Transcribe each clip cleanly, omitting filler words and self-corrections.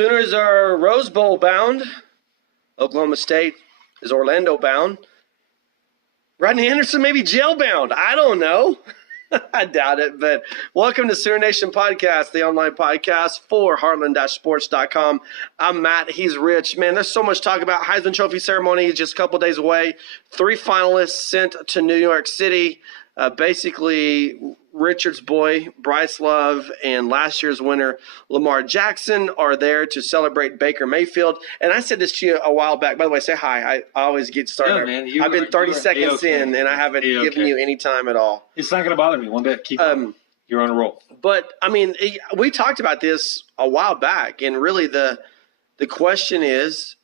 Sooners are Rose Bowl bound. Oklahoma State is Orlando bound. Rodney Anderson may be jail bound. I don't know. I doubt it, but welcome to Sooner Nation Podcast, the online podcast for Heartland-Sports.com. I'm Matt. He's Rich. Man, there's so much talk about. Heisman Trophy ceremony just a couple days away. 3 finalists sent to New York City. Basically, Richard's boy, Bryce Love, and last year's winner, Lamar Jackson, are there to celebrate Baker Mayfield. And I said this to you a while back. By the way, say hi. I always get started. No, man, I've been 30 seconds in, and I haven't given you any time at all. It's not going to bother me one bit. Keep going. You're on a roll. But, I mean, we talked about this a while back, and really the question is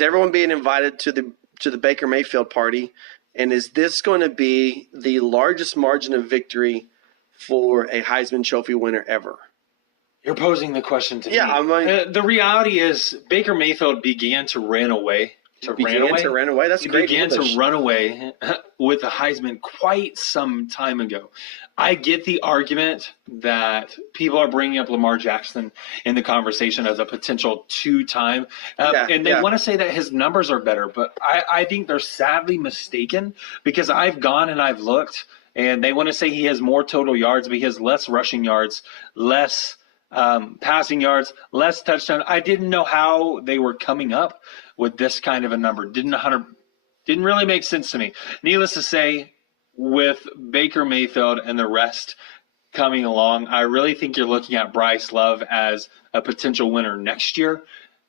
everyone being invited to the Baker Mayfield party? And is this going to be the largest margin of victory for a Heisman Trophy winner ever? You're posing the question to me. Yeah, the reality is Baker Mayfield began to run away. That's great. He began to run away with the Heisman quite some time ago. I get the argument that people are bringing up Lamar Jackson in the conversation as a potential 2-time. And they want to say that his numbers are better. But I think they're sadly mistaken because I've gone and I've looked, and they want to say he has more total yards, but he has less rushing yards, less passing yards, less touchdown. I didn't know how they were coming up with this kind of a number. Didn't really make sense to me. Needless to say, with Baker Mayfield and the rest coming along, I really think you're looking at Bryce Love as a potential winner next year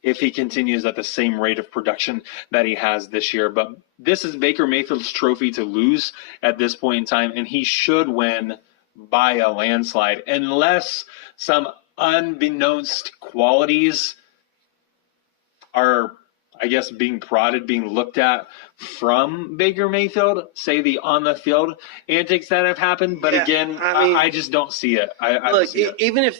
if he continues at the same rate of production that he has this year. But this is Baker Mayfield's trophy to lose at this point in time, and he should win by a landslide unless some unbeknownst qualities are, I guess, being prodded, being looked at from Baker Mayfield, say the on-the-field antics that have happened. But again, I just don't see it. Even if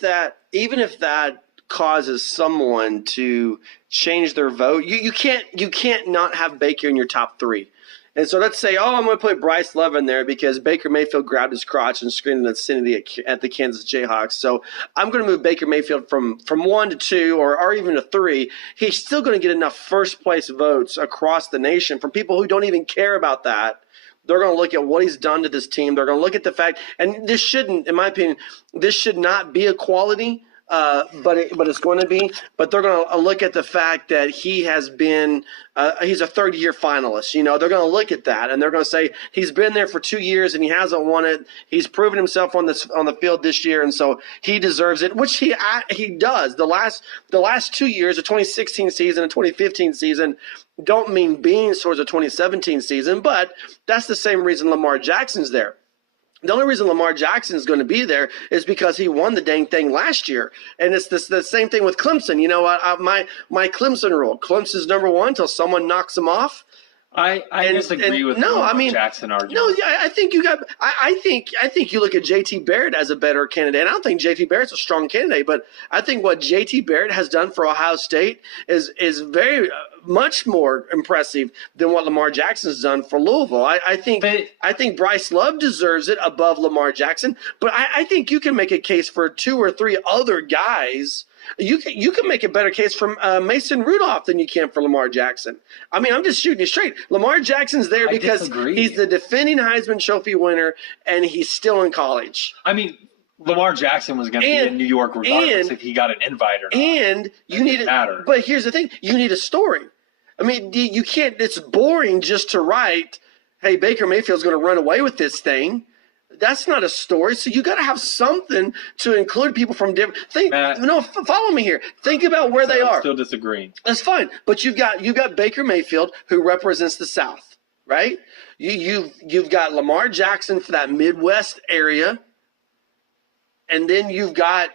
that causes someone to change their vote, you can't not have Baker in your top 3. And so let's say, I'm going to put Bryce Love in there because Baker Mayfield grabbed his crotch and screamed obscenity at the Kansas Jayhawks. So I'm going to move Baker Mayfield from 1 to 2 or even to 3. He's still going to get enough first-place votes across the nation from people who don't even care about that. They're going to look at what he's done to this team. They're going to look at the fact – and this shouldn't, in my opinion, this should not be equality. But it's going to be. But they're going to look at the fact that he has been he's a third-year finalist. You know, they're going to look at that, and they're going to say he's been there for 2 years and he hasn't won it. He's proven himself on the field this year, and so he deserves it, which he does. The last 2 years, the 2016 season and 2015 season, don't mean beans towards the 2017 season, but that's the same reason Lamar Jackson's there. The only reason Lamar Jackson is going to be there is because he won the dang thing last year. And it's the same thing with Clemson. You know, my Clemson rule. Clemson's number 1 until someone knocks him off. I disagree with the Lamar Jackson argument. No, I think you got. I think you look at J.T. Barrett as a better candidate. And I don't think J.T. Barrett's a strong candidate, but I think what J.T. Barrett has done for Ohio State is very much more impressive than what Lamar Jackson's done for Louisville. I think Bryce Love deserves it above Lamar Jackson, but I think you can make a case for 2 or 3 other guys. You can make a better case for Mason Rudolph than you can for Lamar Jackson. I mean, I'm just shooting you straight. Lamar Jackson's there because he's the defending Heisman Trophy winner, and he's still in college. I mean, Lamar Jackson was going to be in New York regardless if he got an invite or not. And you need it. But here's the thing. You need a story. I mean, you can't – it's boring just to write, hey, Baker Mayfield's going to run away with this thing. That's not a story. So you got to have something to include people from different – follow me here. Think about where they are. I'm still disagreeing. That's fine. But you've got Baker Mayfield who represents the South, right? You've got Lamar Jackson for that Midwest area. And then you've got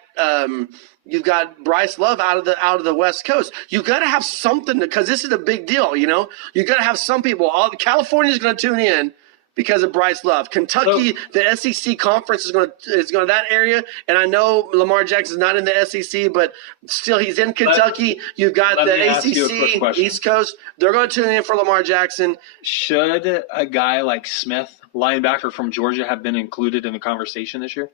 Bryce Love out of the West Coast. You got to have something because this is a big deal. You know, you got to have some people. California's going to tune in because of Bryce Love. Kentucky, the SEC conference is going to that area. And I know Lamar Jackson's not in the SEC, but still he's in Kentucky. You've got the ACC, East Coast. They're going to tune in for Lamar Jackson. Should a guy like Smith, linebacker from Georgia, have been included in the conversation this year?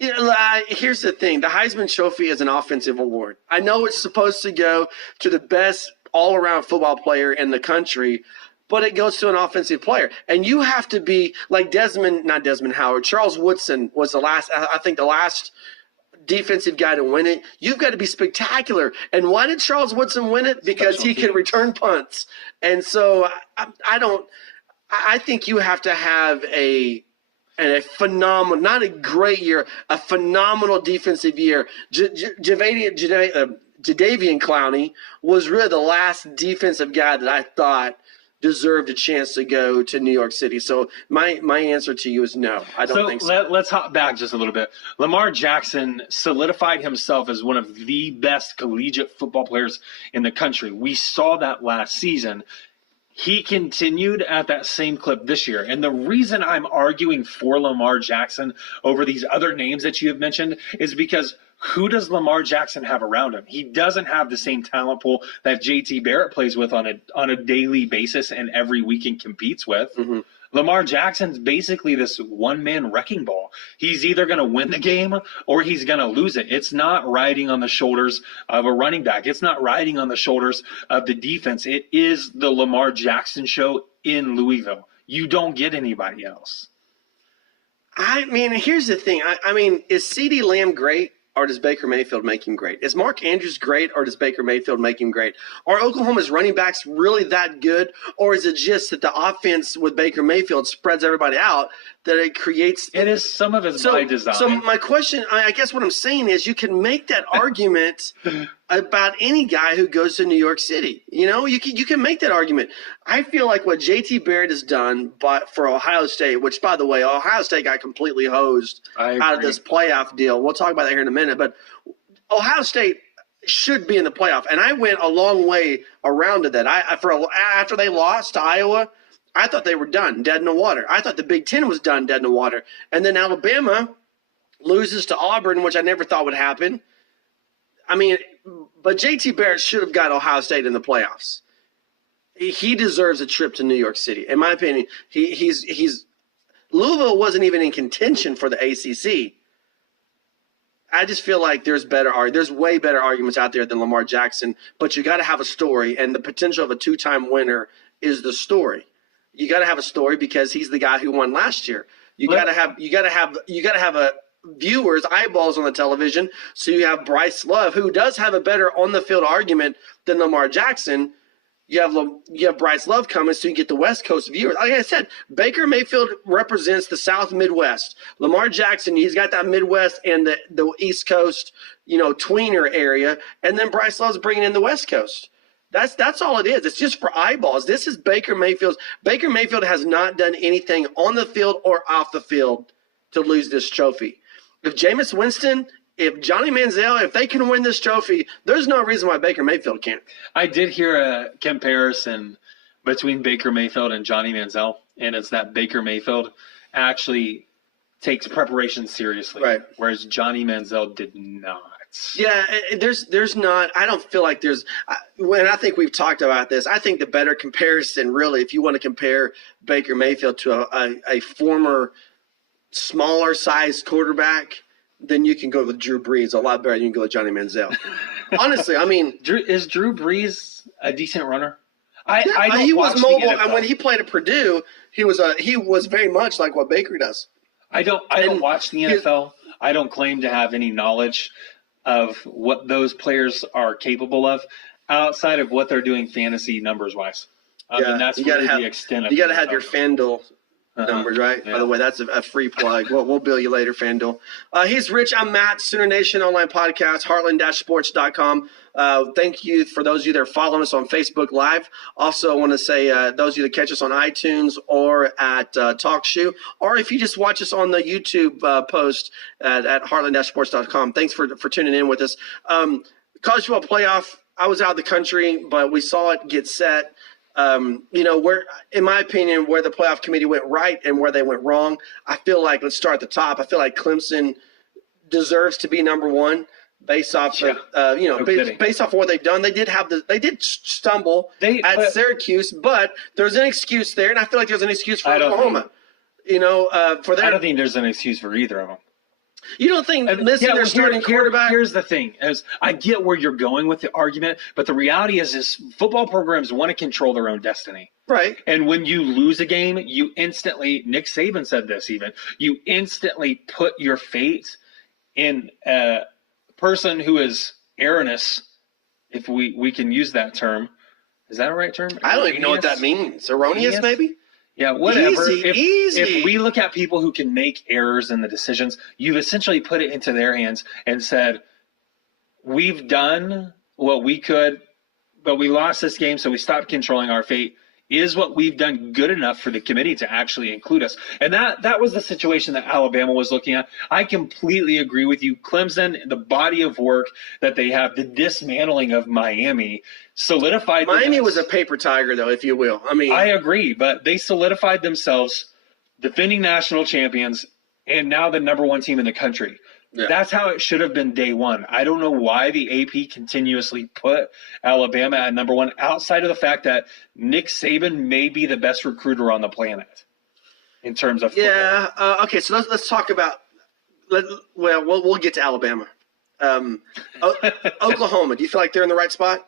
Here's the thing. The Heisman Trophy is an offensive award. I know it's supposed to go to the best all-around football player in the country, but it goes to an offensive player. And you have to be like not Desmond Howard. Charles Woodson was the last defensive guy to win it. You've got to be spectacular. And why did Charles Woodson win it? Because he could return punts. And so I think you have to have a phenomenal, not a great year, a phenomenal defensive year. Jadeveon Clowney was really the last defensive guy that I thought deserved a chance to go to New York City. So my answer to you is no. I don't think so. Let's hop back just a little bit. Lamar Jackson solidified himself as one of the best collegiate football players in the country. We saw that last season. He continued at that same clip this year. And the reason I'm arguing for Lamar Jackson over these other names that you have mentioned is because who does Lamar Jackson have around him? He doesn't have the same talent pool that JT Barrett plays with on a daily basis and every weekend competes with. Mm-hmm. Lamar Jackson's basically this one-man wrecking ball. He's either going to win the game or he's going to lose it. It's not riding on the shoulders of a running back. It's not riding on the shoulders of the defense. It is the Lamar Jackson show in Louisville. You don't get anybody else. I mean, here's the thing. I mean, is CeeDee Lamb great? Or does Baker Mayfield make him great? Is Mark Andrews great, or does Baker Mayfield make him great? Are Oklahoma's running backs really that good, or is it just that the offense with Baker Mayfield spreads everybody out, that it creates – It is some of it by design. So my question – I guess what I'm saying is you can make that argument about any guy who goes to New York City. You know, you can make that argument. I feel like what JT Barrett has done for Ohio State, which, by the way, Ohio State got completely hosed out of this playoff deal. We'll talk about that here in a minute. But Ohio State should be in the playoff. And I went a long way around to that. After they lost to Iowa, I thought they were done, dead in the water. I thought the Big Ten was done, dead in the water. And then Alabama loses to Auburn, which I never thought would happen. I mean, but JT Barrett should have got Ohio State in the playoffs. He deserves a trip to New York City. In my opinion, he's Louisville wasn't even in contention for the ACC. I just feel like there's way better arguments out there than Lamar Jackson, but you got to have a story, and the potential of a two-time winner is the story. You got to have a story because he's the guy who won last year. You got to have a viewers, eyeballs on the television. So you have Bryce Love, who does have a better on the field argument than Lamar Jackson. You have Bryce Love coming, so you get the West Coast viewers. Like I said, Baker Mayfield represents the South Midwest. Lamar Jackson, he's got that Midwest and the East Coast, tweener area, and then Bryce Love's bringing in the West Coast. That's all it is. It's just for eyeballs. This is Baker Mayfield. Baker Mayfield has not done anything on the field or off the field to lose this trophy. If Jameis Winston, if Johnny Manziel, if they can win this trophy, there's no reason why Baker Mayfield can't. I did hear a comparison between Baker Mayfield and Johnny Manziel, and it's that Baker Mayfield actually takes preparation seriously, right, whereas Johnny Manziel did not. Yeah, there's not. I don't feel like there's. When I think we've talked about this, I think the better comparison, really, if you want to compare Baker Mayfield to a former smaller sized quarterback, then you can go with Drew Brees a lot better than you can go with Johnny Manziel. Honestly, I mean, is Drew Brees a decent runner? He was mobile, and when he played at Purdue, he was very much like what Baker does. I don't watch the NFL. I don't claim to have any knowledge of what those players are capable of outside of what they're doing fantasy numbers wise. I mean, that's really the extent of it. You got to have your FanDuel numbers, right? Yeah. By the way, that's a free plug. We'll bill you later, FanDuel. He's Rich. I'm Matt. Sooner Nation Online Podcast, heartland-sports.com. Thank you for those of you that are following us on Facebook Live. Also, I want to say those of you that catch us on iTunes or at TalkShoe, or if you just watch us on the YouTube post at heartland-sports.com. Thanks for tuning in with us. College football playoff, I was out of the country, but we saw it get set. Where, in my opinion, where the playoff committee went right and where they went wrong. I feel like, let's start at the top. I feel like Clemson deserves to be number one based off based off of what they've done. They did stumble at Syracuse, but there's an excuse there, and I feel like there's an excuse for Oklahoma. I don't think there's an excuse for either of them. You don't think missing their starting quarterback? Here's the thing: as I get where you're going with the argument, but the reality is football programs want to control their own destiny. Right. And when you lose a game, you instantly, Nick Saban said this even, you instantly put your fate in a person who is erroneous, if we can use that term. Is that a right term? I don't even know what that means. Erroneous, maybe? Yeah, whatever. Easy. If we look at people who can make errors in the decisions, you've essentially put it into their hands and said, we've done what we could, but we lost this game, so we stopped controlling our fate. Is what we've done good enough for the committee to actually include us? And that was the situation that Alabama was looking at. I completely agree with you. Clemson, the body of work that they have, the dismantling of Miami solidified. Miami was a paper tiger, though, if you will. I agree, but they solidified themselves, defending national champions, and now the number one team in the country. Yeah. That's how it should have been day one. I don't know why the AP continuously put Alabama at number one, outside of the fact that Nick Saban may be the best recruiter on the planet in terms of football. Yeah. Okay, so let's talk about we'll get to Alabama. Oklahoma, do you feel like they're in the right spot?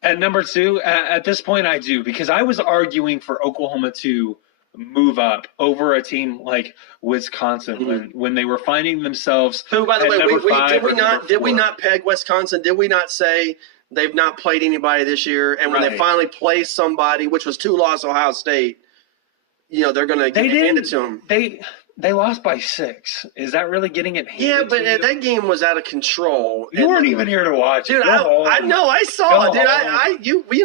At number two, at this point I do, because I was arguing for Oklahoma to move up over a team like Wisconsin when they were finding themselves. Who, by the way, did we not peg Wisconsin? Did we not say they've not played anybody this year? And when they finally play somebody, which was 2-loss Ohio State, they're going to hand it to them. They lost by 6. Is that really getting it handed Yeah, but to you? That game was out of control. You weren't even here to watch it. Dude, I know. I saw it, dude.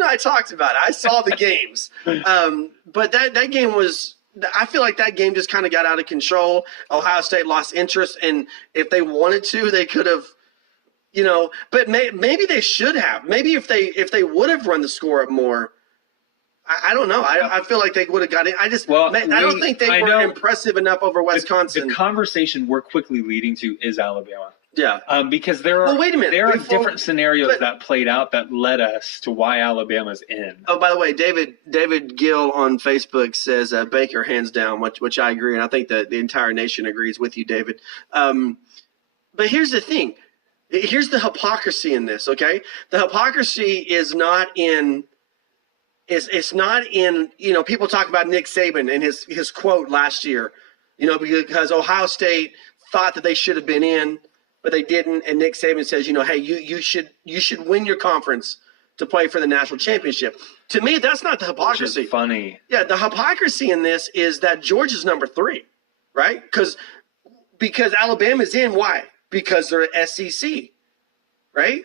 I talked about it. I saw the games. But that game was – I feel like that game just kind of got out of control. Ohio State lost interest, and if they wanted to, they could have – but maybe they should have. Maybe if they would have run the score up more – I don't know. I feel like they would have got it. I don't think they were impressive enough over Wisconsin. The conversation we're quickly leading to is Alabama. Yeah. Because there are different scenarios that played out that led us to why Alabama's in. Oh, by the way, David Gill on Facebook says Baker hands down, which I agree, and I think that the entire nation agrees with you, David. But here's the thing. Here's the hypocrisy in this, okay? The hypocrisy is not in – It's not in, people talk about Nick Saban and his quote last year, because Ohio State thought that they should have been in, but they didn't. And Nick Saban says, hey, you should win your conference to play for the national championship. To me, that's not the hypocrisy. Which is funny. Yeah, the hypocrisy in this is that Georgia's number 3, right? Because Alabama's in. Why? Because they're SEC, right?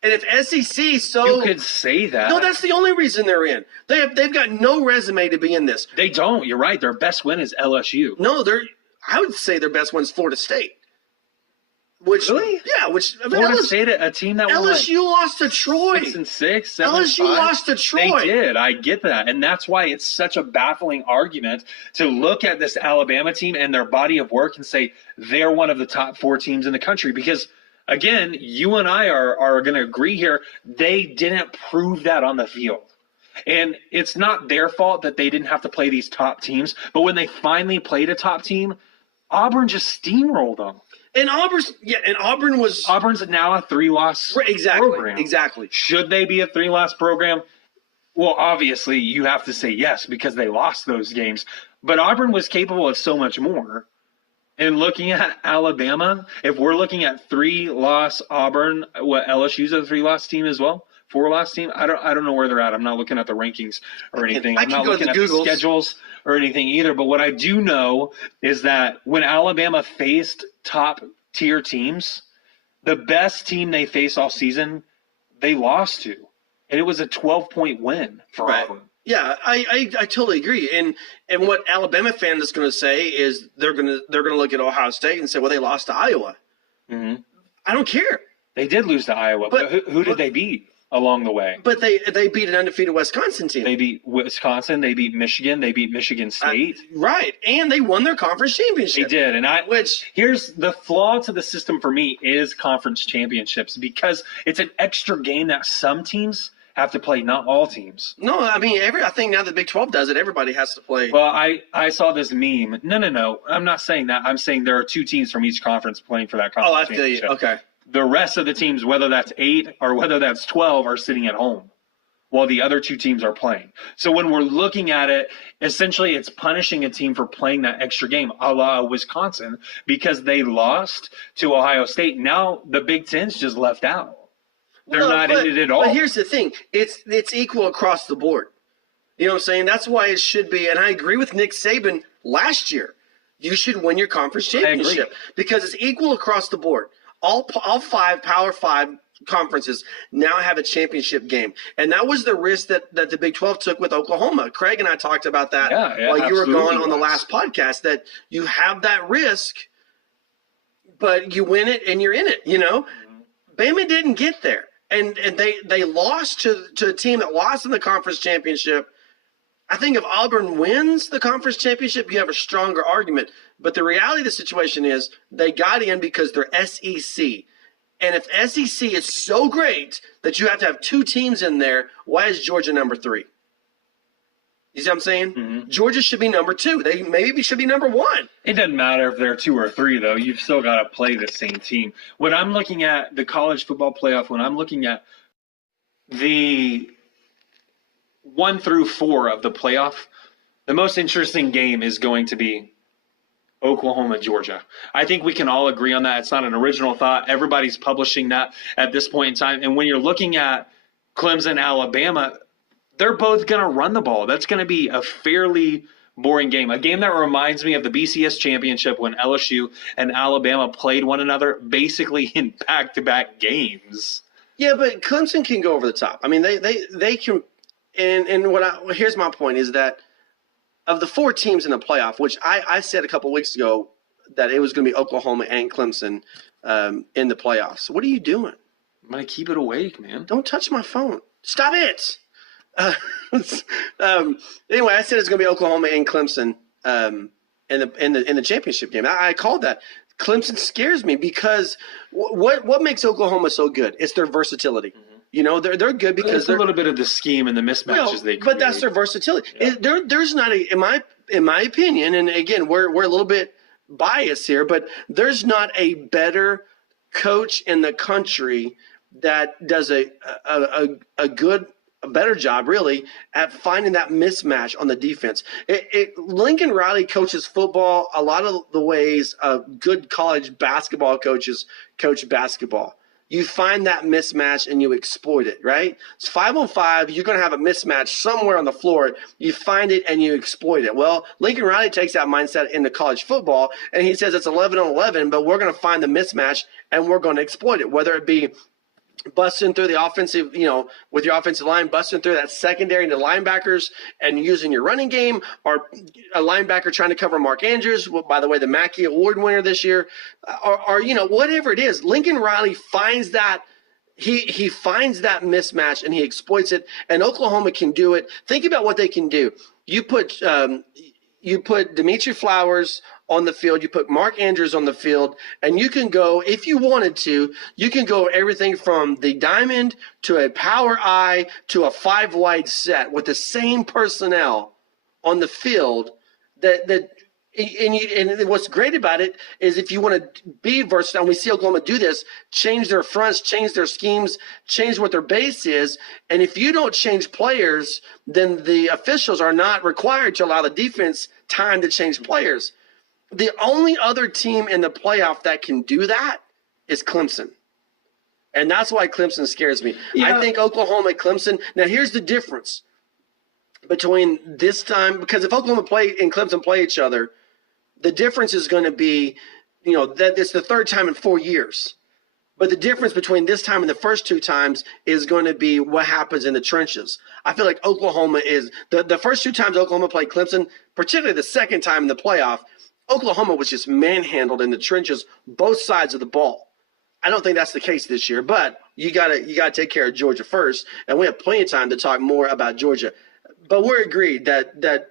And if SEC you could say that. No, that's the only reason they're in. They've got no resume to be in this. They don't. You're right. Their best win is LSU. No, I would say their best win is Florida State. Really? Yeah. Florida State, a team that LSU lost to Troy. 6-6. LSU lost to Troy. They did. I get that, and that's why it's such a baffling argument to look at this Alabama team and their body of work and say they're one of the top 4 teams in the country because. Again, you and I are going to agree here. They didn't prove that on the field. And it's not their fault that they didn't have to play these top teams. But when they finally played a top team, Auburn just steamrolled them. And Auburn's now a 3-loss program. Exactly. Should they be a 3-loss program? Well, obviously, you have to say yes because they lost those games. But Auburn was capable of so much more. And looking at Alabama, if we're looking at 3-loss Auburn, LSU's a 3-loss team as well? 4-loss team? I don't know where they're at. I'm not looking at the rankings or anything. I'm not looking at the schedules or anything either. But what I do know is that when Alabama faced top-tier teams, the best team they faced all season, they lost to. And it was a 12-point win for Auburn. Yeah, I totally agree. And what Alabama fan is going to say is they're going to look at Ohio State and say, well, they lost to Iowa. Mm-hmm. I don't care. They did lose to Iowa, but who did they beat along the way? But they beat an undefeated Wisconsin team. They beat Wisconsin. They beat Michigan. They beat Michigan State. Right, and they won their conference championship. They did, here's the flaw to the system for me is conference championships because it's an extra game that some teams have to play, not all teams. No, I mean, I think now that Big 12 does it, everybody has to play. Well, I saw this meme. No. I'm not saying that. I'm saying there are 2 teams from each conference playing for that conference. Oh, I feel you. Okay. The rest of the teams, whether that's 8 or whether that's 12, are sitting at home while the other 2 teams are playing. So when we're looking at it, essentially it's punishing a team for playing that extra game, a la Wisconsin, because they lost to Ohio State. Now the Big Ten's just left out. They're not in it at all. But here's the thing. It's equal across the board. You know what I'm saying? That's why it should be. And I agree with Nick Saban last year. You should win your conference championship because it's equal across the board. All 5 Power 5 conferences now have a championship game. And that was the risk that the Big 12 took with Oklahoma. Craig and I talked about that while you were gone on the last podcast, that you have that risk, but you win it and you're in it, you know? Bama didn't get there. And they lost to a team that lost in the conference championship. I think if Auburn wins the conference championship, you have a stronger argument. But the reality of the situation is they got in because they're SEC. And if SEC is so great that you have to have 2 teams in there, why is Georgia number 3? You see what I'm saying? Mm-hmm. Georgia should be number 2. They maybe should be number 1. It doesn't matter if they're 2 or 3, though. You've still got to play the same team. When I'm looking at the college football playoff, when I'm looking at the 1 through 4 of the playoff, the most interesting game is going to be Oklahoma, Georgia. I think we can all agree on that. It's not an original thought. Everybody's publishing that at this point in time. And when you're looking at Clemson, Alabama, they're both going to run the ball. That's going to be a fairly boring game. A game that reminds me of the BCS championship when LSU and Alabama played one another basically in back-to-back games. Yeah, but Clemson can go over the top. I mean, they can. And here's my point is that of the 4 teams in the playoff, which I said a couple weeks ago that it was going to be Oklahoma and Clemson in the playoffs. What are you doing? I'm going to keep it awake, man. Don't touch my phone. Stop it. Anyway, I said it's going to be Oklahoma and Clemson in the championship game. I called that. Clemson scares me because what makes Oklahoma so good? It's their versatility. Mm-hmm. You know, they're good because there's a little bit of the scheme and the mismatches they create. But that's their versatility. Yeah. There's not in my opinion, and again, we're a little bit biased here, but there's not a better coach in the country that does a better job, really, at finding that mismatch on the defense. Lincoln Riley coaches football a lot of the ways good college basketball coaches coach basketball. You find that mismatch and you exploit it, right? It's 5-on-5. You're going to have a mismatch somewhere on the floor. You find it and you exploit it. Well, Lincoln Riley takes that mindset into college football, and he says it's 11-on-11, but we're going to find the mismatch and we're going to exploit it, whether it be busting through the offensive, with your offensive line, busting through that secondary into linebackers and using your running game, or a linebacker trying to cover Mark Andrews, by the way, the Mackey Award winner this year, or whatever it is. Lincoln Riley finds that. He finds that mismatch and he exploits it, and Oklahoma can do it. Think about what they can do. You put Demetri Flowers on the field, you put Mark Andrews on the field, and you can go, if you wanted to, you can go everything from the diamond to a power I to a 5-wide set with the same personnel on the field. And what's great about it is if you want to be versatile, and we see Oklahoma do this, change their fronts, change their schemes, change what their base is. And if you don't change players, then the officials are not required to allow the defense time to change players. The only other team in the playoff that can do that is Clemson. And that's why Clemson scares me. Yeah. I think Oklahoma and Clemson. Now, here's the difference between this time, because if Oklahoma and Clemson play each other, the difference is going to be, that it's the third time in 4 years. But the difference between this time and the first 2 times is going to be what happens in the trenches. I feel like Oklahoma is the first 2 times Oklahoma played Clemson, particularly the second time in the playoff, Oklahoma was just manhandled in the trenches, both sides of the ball. I don't think that's the case this year, but you gotta take care of Georgia first, and we have plenty of time to talk more about Georgia. But we're agreed that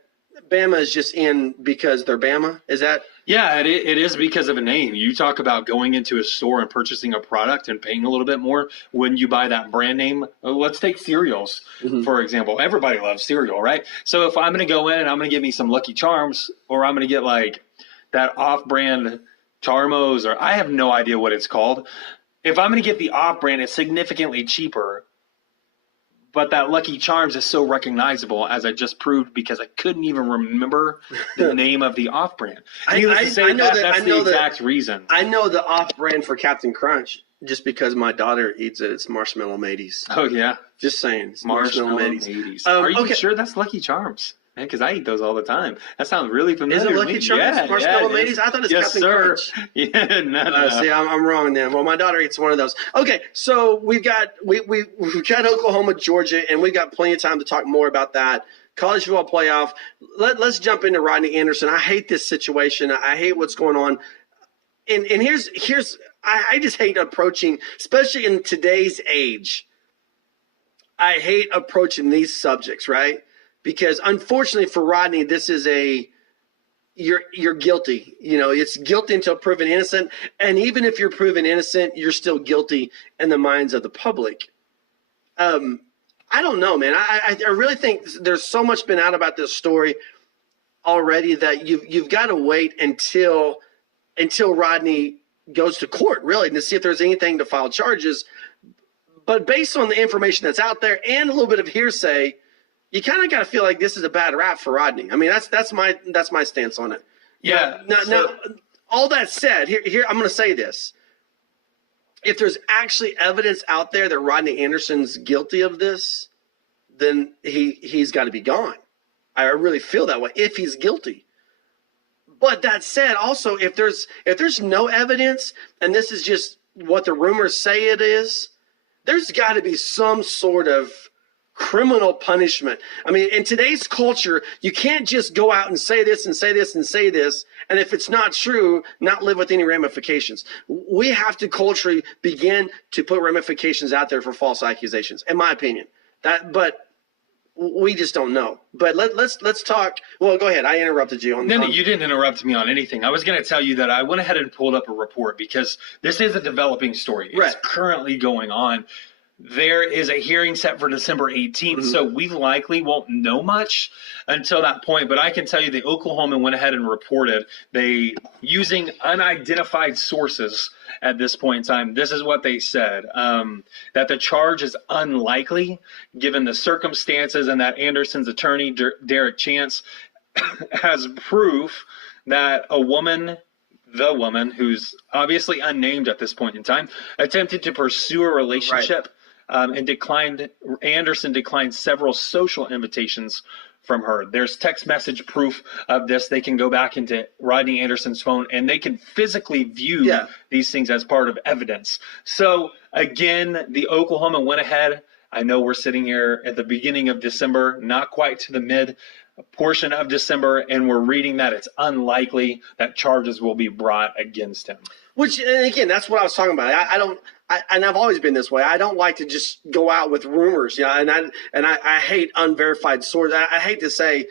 Bama is just in because they're Bama? Is that? Yeah, it is because of a name. You talk about going into a store and purchasing a product and paying a little bit more when you buy that brand name. Let's take cereals, for example. Everybody loves cereal, right? So if I'm going to go in and I'm going to get me some Lucky Charms, or I'm going to get like that off-brand Charmos, or I have no idea what it's called. If I'm going to get the off-brand, it's significantly cheaper. But that Lucky Charms is so recognizable, as I just proved, because I couldn't even remember the name of the off-brand. That's the exact reason. I know the off-brand for Captain Crunch just because my daughter eats it. It's Marshmallow Mateys. Oh, yeah? Just saying. It's Marshmallow Mateys. Are you sure that's Lucky Charms? Because I eat those all the time. That sounds really familiar. Is it Lucky Charms? Yeah, Marshmallow Mateys? I thought it's Captain Crunch. Yeah, no. See, I'm wrong then. Well, my daughter eats one of those. Okay, so we've got Oklahoma, Georgia, and we've got plenty of time to talk more about that. College football playoff. Let's jump into Rodney Anderson. I hate this situation. I hate what's going on. And here's I just hate approaching, especially in today's age. I hate approaching these subjects, right? Because unfortunately for Rodney, this is you're guilty. It's guilty until proven innocent. And even if you're proven innocent, you're still guilty in the minds of the public. I don't know, man. I really think there's so much been out about this story already that you've got to wait until Rodney goes to court, really, to see if there's anything to file charges. But based on the information that's out there and a little bit of hearsay, you kind of got to feel like this is a bad rap for Rodney. I mean, that's my stance on it. Yeah. Now, all that said, here I'm going to say this: if there's actually evidence out there that Rodney Anderson's guilty of this, then he's got to be gone. I really feel that way if he's guilty. But that said, also if there's no evidence and this is just what the rumors say it is, there's got to be some sort of criminal punishment. I mean, in today's culture, you can't just go out and say this and say this and say this, and if it's not true, not live with any ramifications. We have to culturally begin to put ramifications out there for false accusations, in my opinion. But we just don't know. But let's talk. Well, go ahead. I interrupted you. No, you didn't interrupt me on anything. I was going to tell you that I went ahead and pulled up a report because this is a developing story. It's currently going on. There is a hearing set for December 18th, so we likely won't know much until that point. But I can tell you the Oklahoman went ahead and reported they, using unidentified sources at this point in time, this is what they said, that the charge is unlikely given the circumstances and that Anderson's attorney, Derek Chance, has proof that the woman who's obviously unnamed at this point in time, attempted to pursue a relationship. Anderson declined several social invitations from her. There's text message proof of this. They can go back into Rodney Anderson's phone and they can physically view these things as part of evidence. So again, the Oklahoma went ahead. I know we're sitting here at the beginning of December, not quite to the mid portion of December, and we're reading that it's unlikely that charges will be brought against him. Which, and again, that's what I was talking about. And I've always been this way. I don't like to just go out with rumors, and I hate unverified sources. I hate to say,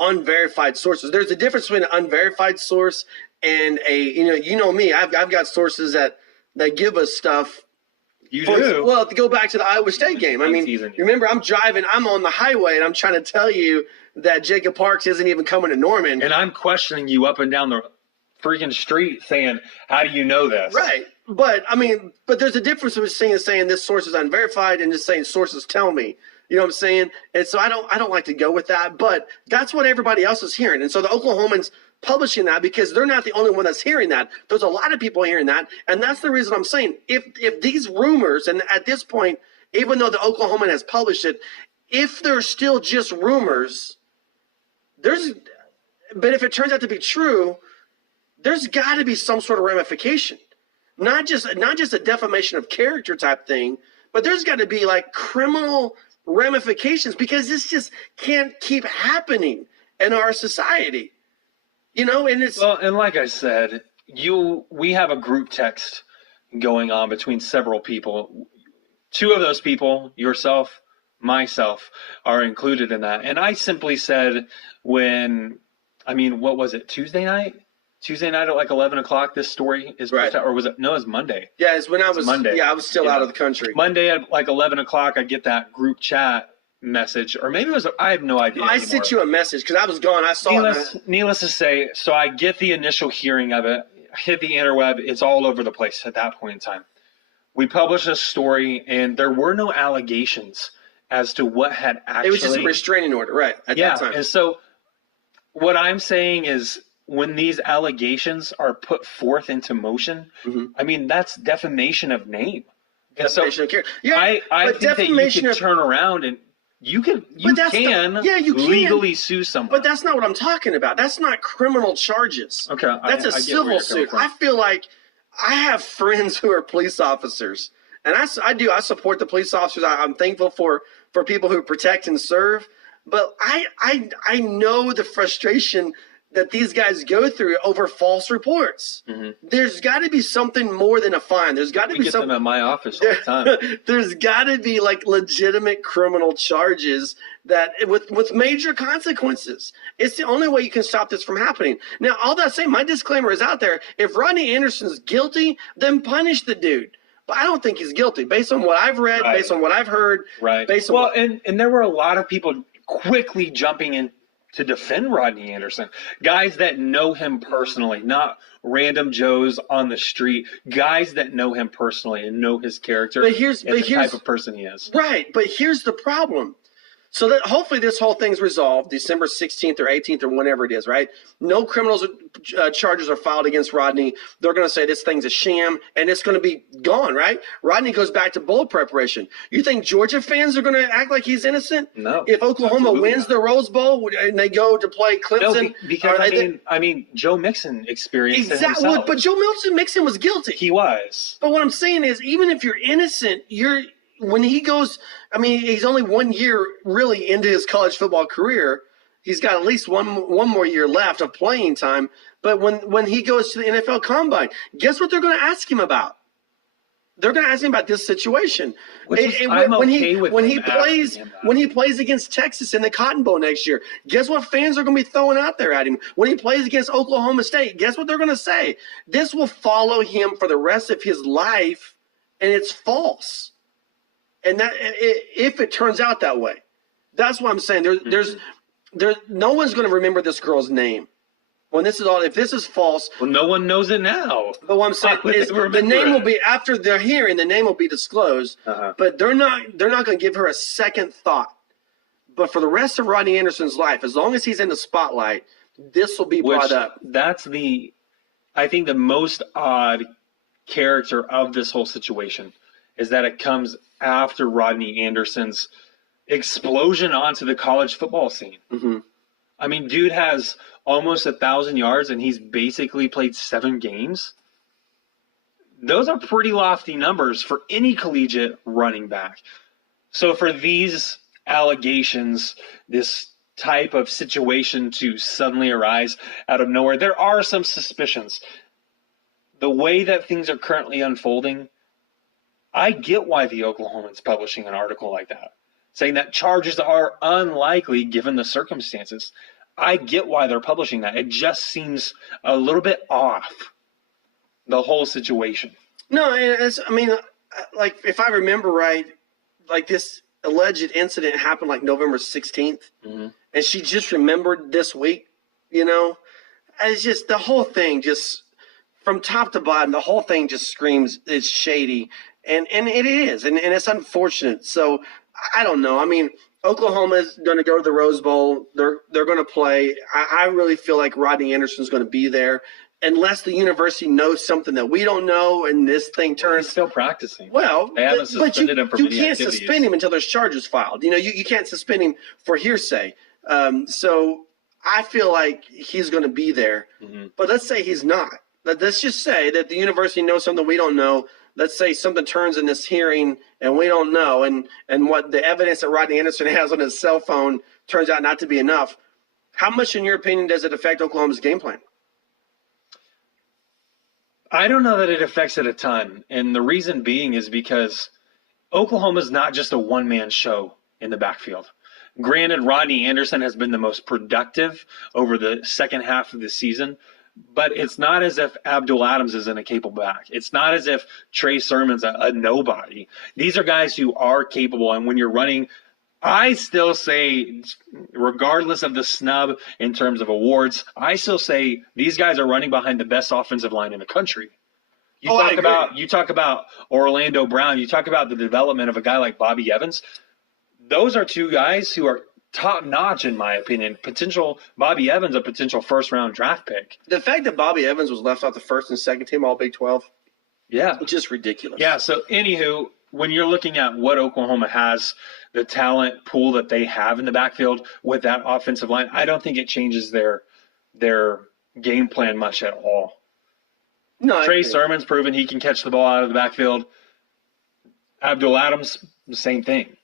unverified sources. There's a difference between an unverified source and me. I've got sources that give us stuff. You do? Well, to go back to the Iowa State game. I mean, you remember, I'm driving, I'm on the highway, and I'm trying to tell you that Jacob Parks isn't even coming to Norman. And I'm questioning you up and down the freaking street saying, how do you know this? Right. But there's a difference between saying this source is unverified and just saying sources tell me. You know what I'm saying? And so I don't like to go with that, but that's what everybody else is hearing. And so the Oklahomans publishing that because they're not the only one that's hearing that. There's a lot of people hearing that. And that's the reason I'm saying if these rumors, and at this point, even though the Oklahoman has published it, if they're still just rumors, but if it turns out to be true, there's got to be some sort of ramification. Not just a defamation of character type thing, but there's got to be like criminal ramifications because this just can't keep happening in our society. And it's and like I said, we have a group text going on between several people. Two of those people, yourself, myself are included in that. And I simply said what was it, Tuesday night? Tuesday night at like 11 o'clock, this story is right. Or was it? No, it was Monday. Yeah, it's when I was Monday. Yeah, I was still out of the country. Monday at like 11 o'clock, I get that group chat message, or maybe it was, I have no idea. I sent you a message because I was gone. I saw it. Needless to say, so I get the initial hearing of it, hit the interweb. It's all over the place at that point in time. We published a story, and there were no allegations as to what had actually. It was just a restraining order, right? At that time. And so what I'm saying is, when these allegations are put forth into motion, I mean, that's defamation of name. Defamation of character. Yeah, I think that you can turn around and you can legally sue someone. But that's not what I'm talking about. That's not criminal charges. Okay. That's a civil suit. I feel like I have friends who are police officers, and I support the police officers. I'm thankful for people who protect and serve. But I know the frustration that these guys go through over false reports. There's got to be something more than a fine. There's got to be something them at my office all the time. There's got to be like legitimate criminal charges that with major consequences. It's the only way you can stop this from happening. Now, all that saying, my disclaimer is out there. If Rodney Anderson's guilty, then punish the dude. But I don't think he's guilty based on what I've read, based on what I've heard. Right. And there were a lot of people quickly jumping in to defend Rodney Anderson, guys that know him personally, not random Joes on the street, guys that know him personally and know his character and the type of person he is. Right, but here's the problem. So that hopefully this whole thing's resolved December 16th or 18th or whenever it is, right? No criminal charges are filed against Rodney. They're going to say this thing's a sham, and it's going to be gone, right? Rodney goes back to bowl preparation. You think Georgia fans are going to act like he's innocent? No. If Oklahoma wins the Rose Bowl and they go to play Clemson? No, because I mean, Joe Mixon experienced it himself. But Joe Mixon was guilty. He was. But what I'm saying is, even if you're innocent, when he goes, I mean, he's only 1 year really into his college football career. He's got at least one more year left of playing time. But when he goes to the NFL Combine, guess what they're going to ask him about? They're going to ask him about this situation. When he plays against Texas in the Cotton Bowl next year, guess what fans are going to be throwing out there at him? When he plays against Oklahoma State, guess what they're going to say? This will follow him for the rest of his life, and it's false. And that, if it turns out that way, that's what I'm saying. There's no one's going to remember this girl's name when this is all. If this is false, well, no one knows it now. But what I'm saying is, the name will be after their hearing. The name will be disclosed, but they're not going to give her a second thought. But for the rest of Rodney Anderson's life, as long as he's in the spotlight, this will be brought up. That's I think the most odd character of this whole situation is that it comes after Rodney Anderson's explosion onto the college football scene. I mean, dude has almost 1,000 yards, and he's basically played 7 games. Those are pretty lofty numbers for any collegiate running back. So for these allegations, this type of situation to suddenly arise out of nowhere, there are some suspicions. The way that things are currently unfolding, I get why the Oklahoman's publishing an article like that, saying that charges are unlikely given the circumstances. I get why they're publishing that. It just seems a little bit off, the whole situation. No, I mean, like, if I remember right, like, this alleged incident happened like November 16th, and she just remembered this week, you know? It's just, the whole thing just, from top to bottom, the whole thing just screams it's shady. And it is, and it's unfortunate. So I don't know. I mean, Oklahoma's going to go to the Rose Bowl. They're going to play. I really feel like Rodney Anderson's going to be there, unless the university knows something that we don't know, and this thing turns. He's still practicing. Well, they haven't suspended him for many activities. You can't suspend him until there's charges filed. You know, you can't suspend him for hearsay. So I feel like he's going to be there. But let's say he's not. Let's just say that the university knows something we don't know. Let's say something turns in this hearing and we don't know, and what the evidence that Rodney Anderson has on his cell phone turns out not to be enough. How much, in your opinion, does it affect Oklahoma's game plan? I don't know that it affects it a ton. And the reason being is because Oklahoma's not just a one-man show in the backfield. Granted, Rodney Anderson has been the most productive over the second half of the season, but it's not as if Abdul Adams isn't a capable back. It's not as if Trey Sermon's a nobody. These are guys who are capable, and when you're running, I still say, regardless of the snub in terms of awards, I still say these guys are running behind the best offensive line in the country. You talk about Orlando Brown, you talk about the development of a guy like Bobby Evans. Those are two guys who are top notch, in my opinion. Bobby Evans, a potential first round draft pick. The fact that Bobby Evans was left off the first and second team All Big 12, it's just ridiculous. Yeah. So, anywho, when you're looking at what Oklahoma has, the talent pool that they have in the backfield with that offensive line, I don't think it changes their game plan much at all. No, Trey Sermon's proven he can catch the ball out of the backfield. Abdul Adams, the same thing.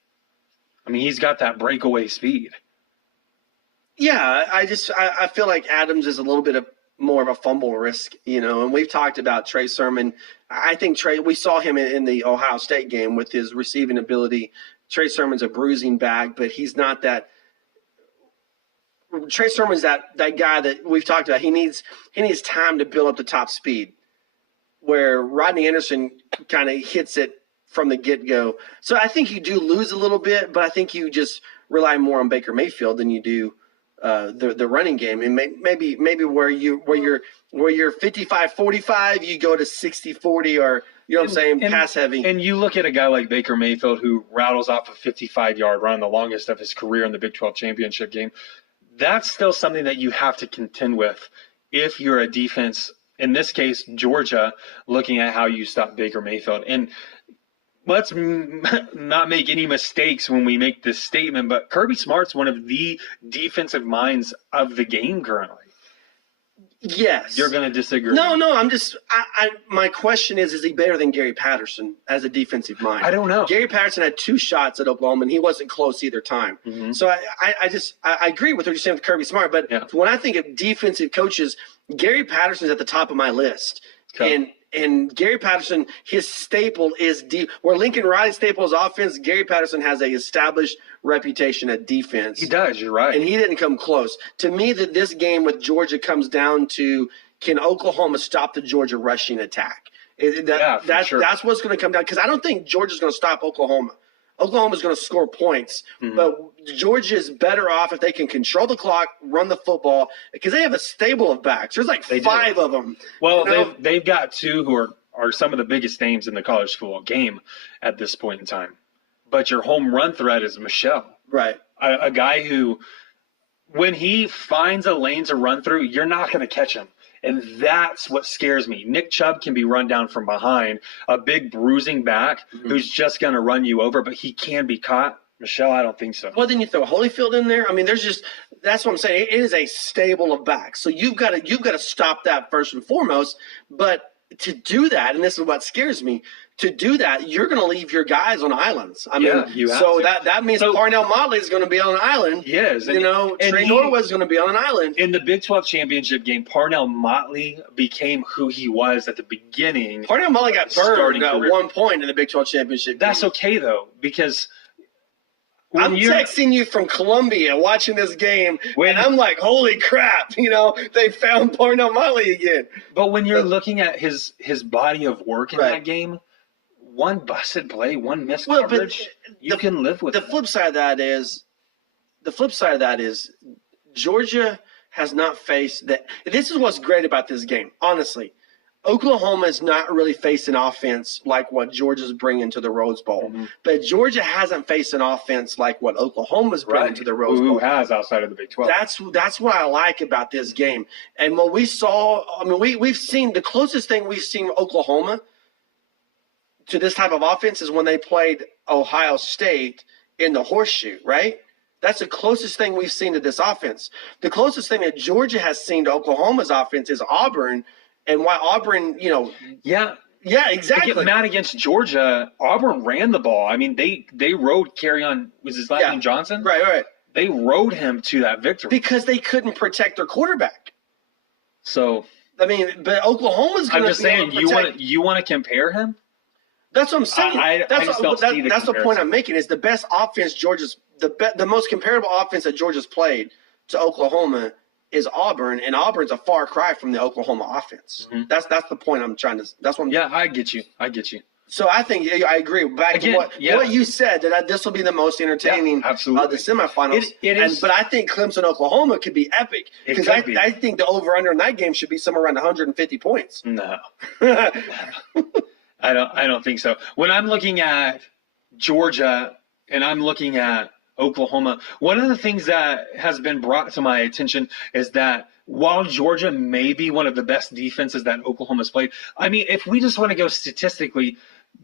I mean, he's got that breakaway speed. Yeah, I feel like Adams is a little bit more of a fumble risk, and we've talked about Trey Sermon. I think we saw him in the Ohio State game with his receiving ability. Trey Sermon's a bruising back, but he's not that. Trey Sermon's that guy that we've talked about. He needs time to build up the top speed, where Rodney Anderson kind of hits it from the get-go. So I think you do lose a little bit, but I think you just rely more on Baker Mayfield than you do the running game. And maybe where you're 55-45, you go to 60-40, or you know what I'm saying, pass heavy. And you look at a guy like Baker Mayfield who rattles off a 55-yard run, the longest of his career in the Big 12 championship game. That's still something that you have to contend with if you're a defense, in this case, Georgia, looking at how you stop Baker Mayfield. And let's not make any mistakes when we make this statement, but Kirby Smart's one of the defensive minds of the game currently. Yes. You're going to disagree. No, my question is he better than Gary Patterson as a defensive mind? I don't know. Gary Patterson had 2 shots at Oklahoma, and he wasn't close either time. Mm-hmm. So I agree with what you're saying with Kirby Smart, but when I think of defensive coaches, Gary Patterson's at the top of my list. Okay. And Gary Patterson, his staple is deep. Where Lincoln Riley's staple is offense, Gary Patterson has a established reputation at defense. He does, you're right. And he didn't come close. To me, that this game with Georgia comes down to, can Oklahoma stop the Georgia rushing attack? That's what's going to come down, because I don't think Georgia's going to stop Oklahoma. Oklahoma's going to score points, but Georgia is better off if they can control the clock, run the football, because they have a stable of backs. There's like 5 of them. Well, they've got 2 who are some of the biggest names in the college football game at this point in time. But your home run threat is Michelle. Right. A guy who, when he finds a lane to run through, you're not going to catch him. And that's what scares me. Nick Chubb can be run down from behind, a big bruising back who's just going to run you over, but he can be caught. Michelle, I don't think so. Well, then you throw Holyfield in there. I mean, that's what I'm saying. It is a stable of backs. So you've got to stop that first and foremost. But to do that, and this is what scares me, to do that, you're going to leave your guys on islands. I mean, that means Parnell Motley is going to be on an island. Yes. Trey Norwood is going to be on an island. In the Big 12 championship game, Parnell Motley became who he was at the beginning. Parnell Motley got burned at one point in the Big 12 championship game. That's okay, though, because I'm texting you from Columbia watching this game, and I'm like, holy crap, they found Parnell Motley again. But when you're looking at his body of work in that game, one busted play, one missed coverage, you can live with it. The flip side of that is Georgia has not faced that. This is what's great about this game, honestly. Oklahoma is not really facing offense like what Georgia's bringing to the Rose Bowl. Mm-hmm. But Georgia hasn't faced an offense like what Oklahoma's bringing to the Rose Bowl. Who has outside of the Big 12. That's what I like about this game. And what we saw, we've seen the closest thing we've seen Oklahoma to this type of offense is when they played Ohio State in the horseshoe, right? That's the closest thing we've seen to this offense. The closest thing that Georgia has seen to Oklahoma's offense is Auburn. And why Auburn, Yeah, exactly. To get mad against Georgia, Auburn ran the ball. I mean, they rode Kerryon, was his last name Johnson? Right. They rode him to that victory. Because they couldn't protect their quarterback. So, I mean, but Oklahoma's going to I'm just saying, you want to compare him? That's what I'm saying. I just don't see the that's the point comparison. I'm making. Is the best offense Georgia's the most comparable offense that Georgia's played to Oklahoma is Auburn, and Auburn's a far cry from the Oklahoma offense. Mhm. That's the point I'm trying to. That's what I'm. Yeah, I get you. So I think I agree. Back Again, to what you said, that this will be the most entertaining absolutely. of the semifinals. It is. But I think Clemson Oklahoma could be epic because I think the over under in that game should be somewhere around 150 points. No, I don't think so. When I'm looking at Georgia and I'm looking at Oklahoma, one of the things that has been brought to my attention is that while Georgia may be one of the best defenses that Oklahoma's played, I mean, if we just want to go statistically,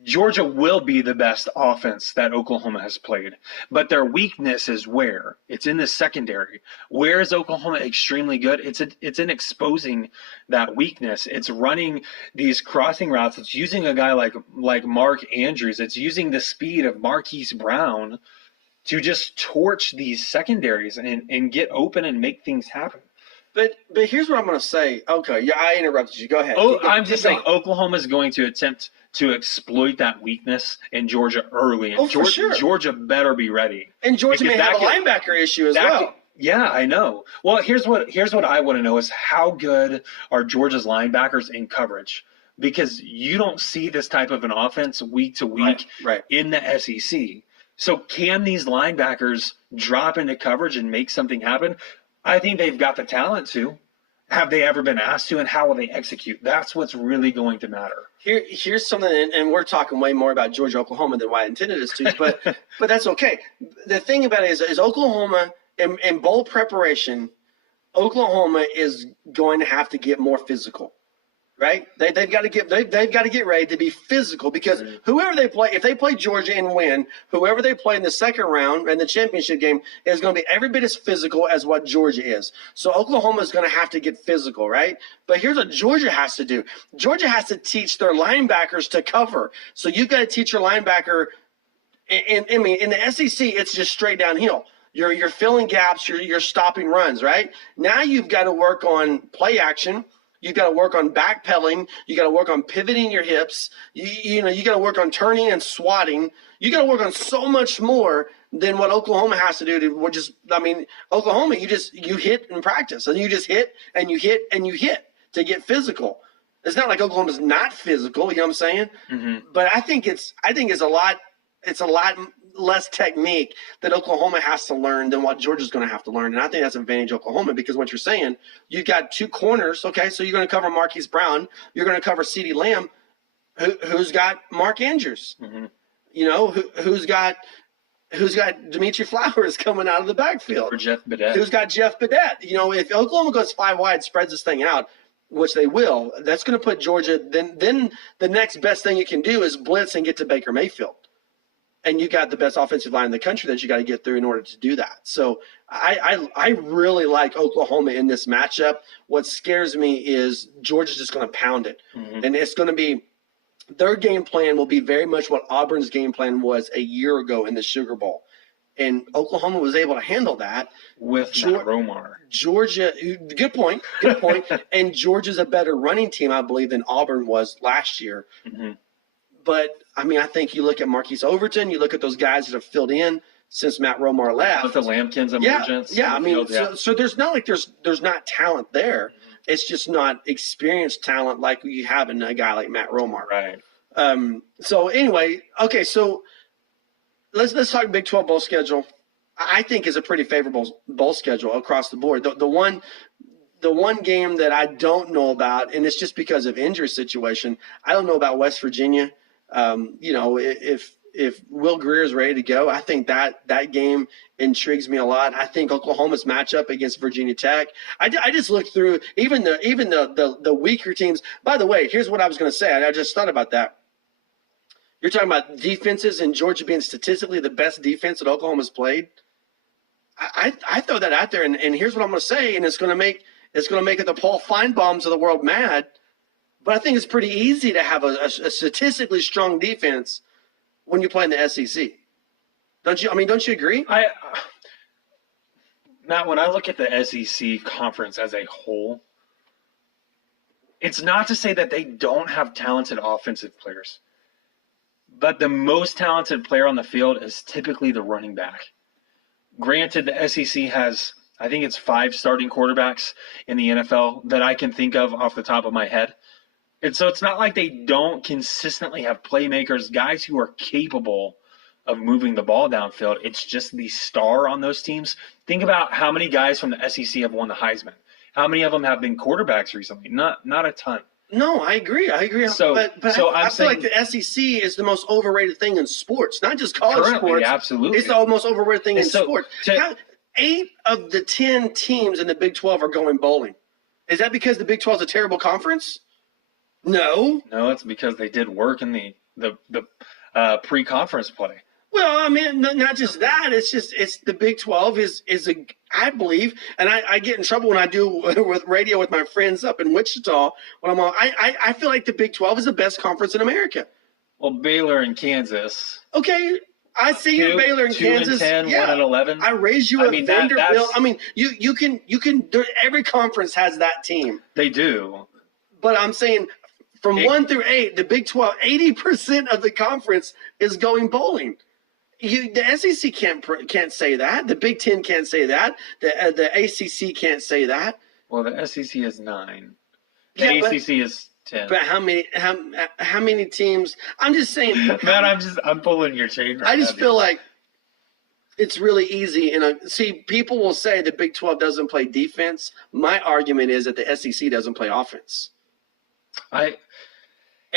Georgia will be the best offense that Oklahoma has played. But their weakness is where? It's in the secondary. Where is Oklahoma extremely good? It's in exposing that weakness. It's running these crossing routes. It's using a guy like Mark Andrews. It's using the speed of Marquise Brown to just torch these secondaries and get open and make things happen. But here's what I'm going to say. Okay, yeah, I interrupted you. Go ahead. I'm just saying Oklahoma is going to attempt to exploit that weakness in Georgia early. And for sure. Georgia better be ready. And Georgia may have a linebacker issue as well. Yeah, I know. Well, here's what I want to know is how good are Georgia's linebackers in coverage? Because you don't see this type of an offense week to week in the SEC. So can these linebackers drop into coverage and make something happen? I think they've got the talent to. Have they ever been asked to, and how will they execute? That's what's really going to matter. Here's something, and we're talking way more about Georgia, Oklahoma than what I intended us to, but that's okay. The thing about it is Oklahoma, in bowl preparation, Oklahoma is going to have to get more physical. Right? They've got to get ready to be physical because whoever they play, if they play Georgia and win, whoever they play in the second round and the championship game is going to be every bit as physical as what Georgia is. So Oklahoma is going to have to get physical, right? But here's what Georgia has to do. Georgia has to teach their linebackers to cover. So you've got to teach your linebacker. In the SEC, it's just straight downhill. You're filling gaps. You're stopping runs, right? Now you've got to work on play action. You got to work on backpedaling. You got to work on pivoting your hips. You got to work on turning and swatting. You got to work on so much more than what Oklahoma has to do. Oklahoma, you hit in practice, and you just hit and you hit and you hit to get physical. It's not like Oklahoma's not physical. You know what I'm saying? Mm-hmm. But I think it's a lot less technique that Oklahoma has to learn than what Georgia's going to have to learn. And I think that's an advantage Oklahoma because what you're saying, you've got two corners. Okay, so you're going to cover Marquise Brown. You're going to cover CeeDee Lamb. Who's got Mark Andrews? Mm-hmm. You know, who's got Dimitri Flowers coming out of the backfield? Or Jeff Badette. Who's got Jeff Badette? You know, if Oklahoma goes 5 wide, spreads this thing out, which they will, that's going to put Georgia. Then the next best thing you can do is blitz and get to Baker Mayfield. And you got the best offensive line in the country that you got to get through in order to do that. So I really like Oklahoma in this matchup. What scares me is Georgia's just going to pound it. Mm-hmm. And it's going to be – their game plan will be very much what Auburn's game plan was a year ago in the Sugar Bowl. And Oklahoma was able to handle that. With Matt Romar. Georgia – good point. And Georgia's a better running team, I believe, than Auburn was last year. Mm-hmm. But, I think you look at Marquise Overton, you look at those guys that have filled in since Matt Romar left. With the Lampkins emergence. Yeah. So there's not like there's not talent there. Mm-hmm. It's just not experienced talent like you have in a guy like Matt Romar. Right. So anyway, okay, so let's talk Big 12 bowl schedule. I think is a pretty favorable bowl schedule across the board. The one game that I don't know about, and it's just because of injury situation, I don't know about West Virginia. If Will Greer is ready to go, I think that game intrigues me a lot. I think Oklahoma's matchup against Virginia Tech. I just looked through even the weaker teams. By the way, here's what I was going to say. I just thought about that. You're talking about defenses and Georgia being statistically the best defense that Oklahoma's played. I throw that out there, and here's what I'm going to say, and it's going to make it the Paul Feinbaums of the world mad. But I think it's pretty easy to have a statistically strong defense when you play in the SEC. Don't you? Don't you agree? Matt, when I look at the SEC conference as a whole, it's not to say that they don't have talented offensive players. but the most talented player on the field is typically the running back. Granted, the SEC has, I think it's 5 starting quarterbacks in the NFL that I can think of off the top of my head. And so it's not like they don't consistently have playmakers, guys who are capable of moving the ball downfield. It's just the star on those teams. Think about how many guys from the SEC have won the Heisman. How many of them have been quarterbacks recently? Not a ton. No, I agree. So, but I feel like the SEC is the most overrated thing in sports, not just college sports. Absolutely. It's the most overrated thing in sports. 8 of the 10 teams in the Big 12 are going bowling. Is that because the Big 12 is a terrible conference? No. No, it's because they did work in the pre-conference play. Well, I mean, not just that. It's the Big 12 is I believe, and I get in trouble when I do with radio with my friends up in Wichita when I'm on. I feel like the Big 12 is the best conference in America. Well, Baylor and Kansas. Okay, I see you, Baylor and Kansas. 2-10, 1-11. I raised you at Vanderbilt. I mean, you can. Every conference has that team. They do. But I'm saying from 1 through 8, the Big 12, 80% of the conference is going bowling. The SEC can't say that. The Big 10 can't say that. The ACC can't say that. Well, the SEC is 9. The ACC is 10. But how many teams? I'm just saying. Man, I'm pulling your chain. I just feel like it's really easy. See, people will say the Big 12 doesn't play defense. My argument is that the SEC doesn't play offense.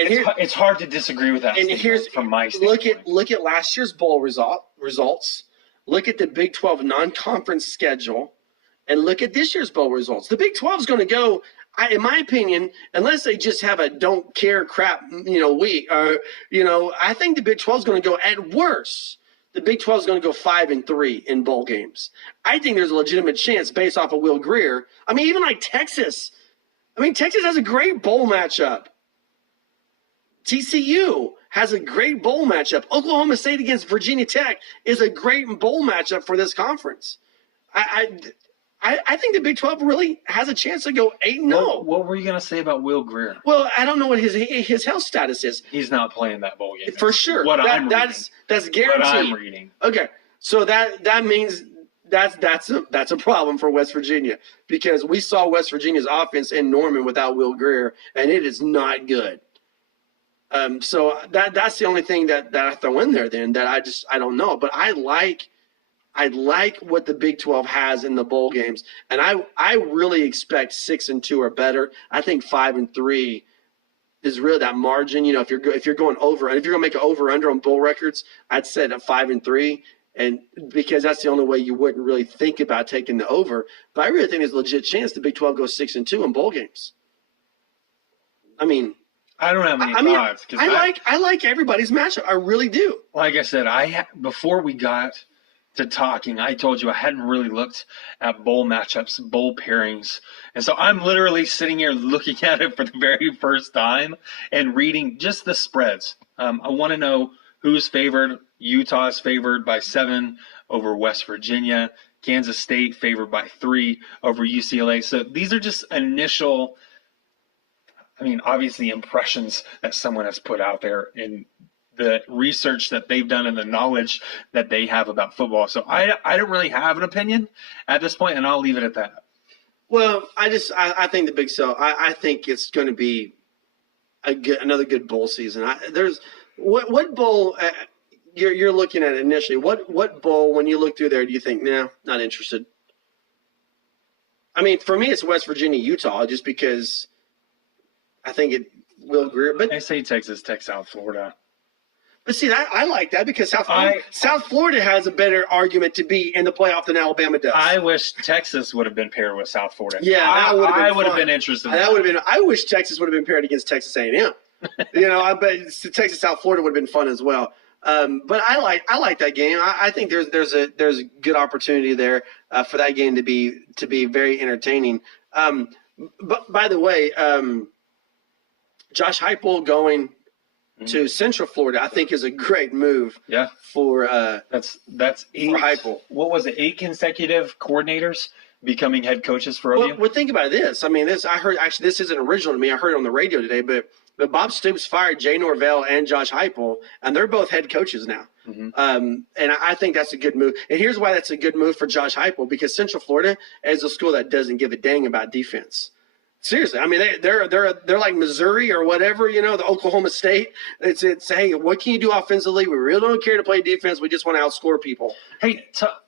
It's hard to disagree with that. And here's from my standpoint. Look at last year's bowl results. Look at the Big 12 non-conference schedule, and look at this year's bowl results. The Big 12 is going to go, in my opinion, unless they just have a don't care crap, week. I think the Big 12 is going to go at worst. The Big 12 is going to go 5-3 in bowl games. I think there's a legitimate chance based off of Will Grier. I mean, even like Texas. I mean, Texas has a great bowl matchup. TCU has a great bowl matchup. Oklahoma State against Virginia Tech is a great bowl matchup for this conference. I think the Big 12 really has a chance to go 8-0. What were you going to say about Will Grier? Well, I don't know what his health status is. He's not playing that bowl game. For sure. That's guaranteed. What I'm reading. Okay. So that means that's a problem for West Virginia, because we saw West Virginia's offense in Norman without Will Grier, and it is not good. So that's the only thing that I throw in there then that I don't know. But I like what the Big 12 has in the bowl games, and I really expect 6-2 or better. I think 5-3 is really that margin. If you're going over, and if you're gonna make an over under on bowl records, I'd set at 5-3, and because that's the only way you wouldn't really think about taking the over. But I really think there's a legit chance the Big 12 goes 6-2 in bowl games. I mean, I don't have any thoughts. I like everybody's matchup. I really do. Like I said, before we got to talking, I told you I hadn't really looked at bowl matchups, bowl pairings. And so I'm literally sitting here looking at it for the very first time and reading just the spreads. I want to know who's favored. Utah is favored by 7 over West Virginia. Kansas State favored by 3 over UCLA. So these are just initial, obviously impressions that someone has put out there in the research that they've done and the knowledge that they have about football. So I don't really have an opinion at this point, and I'll leave it at that. Well, I think the Big 12, I think it's going to be another good bowl season. What bowl you're looking at initially? What bowl, when you look through there, do you think, nah, not interested? I mean, for me, it's West Virginia, Utah, just because I think it will Grier. But I say Texas Tech, South Florida. But see, I like that because South Florida has a better argument to be in the playoff than Alabama does. I wish Texas would have been paired with South Florida. Yeah, I would have been interested. I wish Texas would have been paired against Texas A&M. I bet Texas South Florida would have been fun as well. But I like that game. I think there's a good opportunity there for that game to be very entertaining. But by the way, Josh Heupel going to Central Florida, I think, is a great move. Yeah. For that's 8. For Heupel. What was it? 8 consecutive coordinators becoming head coaches for OU? Well, think about this. I mean, this isn't original to me. I heard it on the radio today, but Bob Stoops fired Jay Norvell and Josh Heupel, and they're both head coaches now. And I think that's a good move. And here's why that's a good move for Josh Heupel, because Central Florida is a school that doesn't give a dang about defense. Seriously, I mean they're like Missouri or whatever, the Oklahoma State. It's hey, what can you do offensively? We really don't care to play defense. We just want to outscore people. Hey,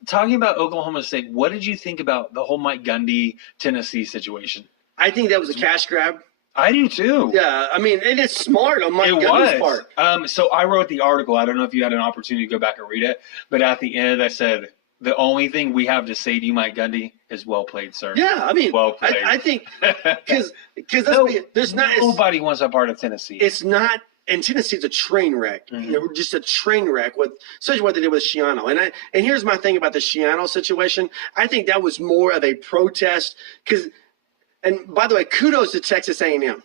talking about Oklahoma State, what did you think about the whole Mike Gundy Tennessee situation? I think that was a cash grab. I do too. Yeah, I mean, and it's smart on Mike Gundy's part. So I wrote the article. I don't know if you had an opportunity to go back and read it, but at the end I said, the only thing we have to say to you, Mike Gundy, is well played, sir. Yeah, I mean, well played. I think because there's not nobody wants a part of Tennessee. It's not, and Tennessee's a train wreck. Just a train wreck with especially what they did with Schiano. And here's my thing about the Schiano situation. I think that was more of a protest because. And by the way, kudos to Texas A&M,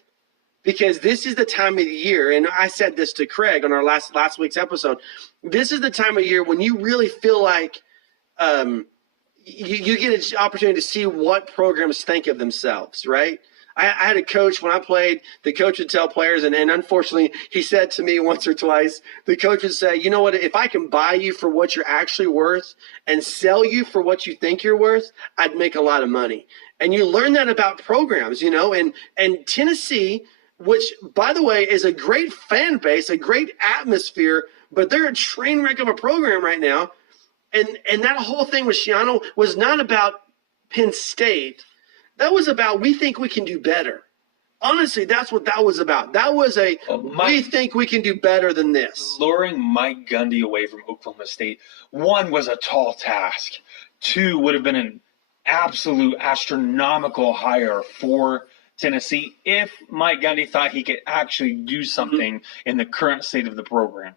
because this is the time of the year, and I said this to Craig on our last week's episode. This is the time of year when you really feel like you get an opportunity to see what programs think of themselves, right? I had a coach when I played. The coach would tell players, and unfortunately, he said to me once or twice, the coach would say, you know what, if I can buy you for what you're actually worth and sell you for what you think you're worth, I'd make a lot of money. And you learn that about programs, and Tennessee, which, by the way, is a great fan base, a great atmosphere, but they're a train wreck of a program right now. And that whole thing with Schiano was not about Penn State. That was about we think we can do better. Honestly, that's what that was about. That was we think we can do better than this. Luring Mike Gundy away from Oklahoma State, one, was a tall task. Two, would have been an absolute astronomical hire for Tennessee if Mike Gundy thought he could actually do something in the current state of the program.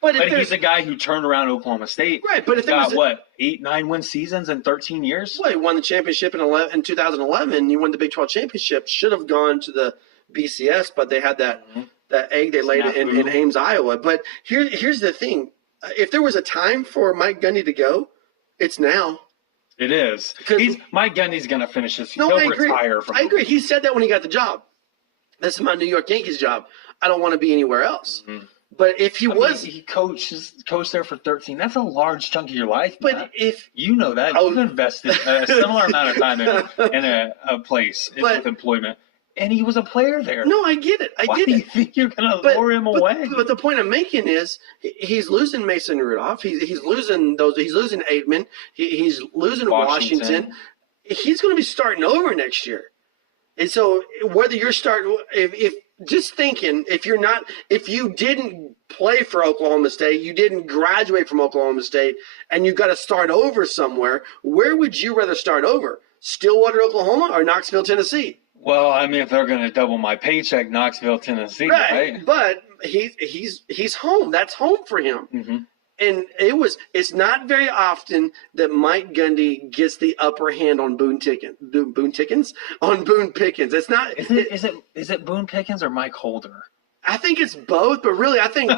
But he's a guy who turned around Oklahoma State. Right, but if there got, 8-9 win seasons in 13 years? Well, he won the championship in 2011. He won the Big 12 championship. Should have gone to the BCS, but they had that egg they laid in Ames, Iowa. But here's the thing. If there was a time for Mike Gundy to go, it's now. It is. Mike Gundy's going to finish this. No, He'll retire from I agree. He said that when he got the job. This is my New York Yankees job. I don't want to be anywhere else. But if he he coached there for 13. That's a large chunk of your life. But Matt. If you know that, you've invested a similar amount of time in a place with employment. And he was a player there. No, I get it. Why do you think you're going to lure him away? But the point I'm making is he's losing Mason Rudolph. He's losing those. He's losing Aitman. He's losing Washington. He's going to be starting over next year. And so whether you're starting, if just thinking, if you didn't play for Oklahoma State, you didn't graduate from Oklahoma State, and you got to start over somewhere, where would you rather start over? Stillwater, Oklahoma, or Knoxville, Tennessee? Well, I mean, if they're going to double my paycheck, Knoxville, Tennessee, right? But he's home. That's home for him. And it's not very often that Mike Gundy gets the upper hand on Boone Pickens. It's not. Is it Boone Pickens or Mike Holder? I think it's both, but really, I think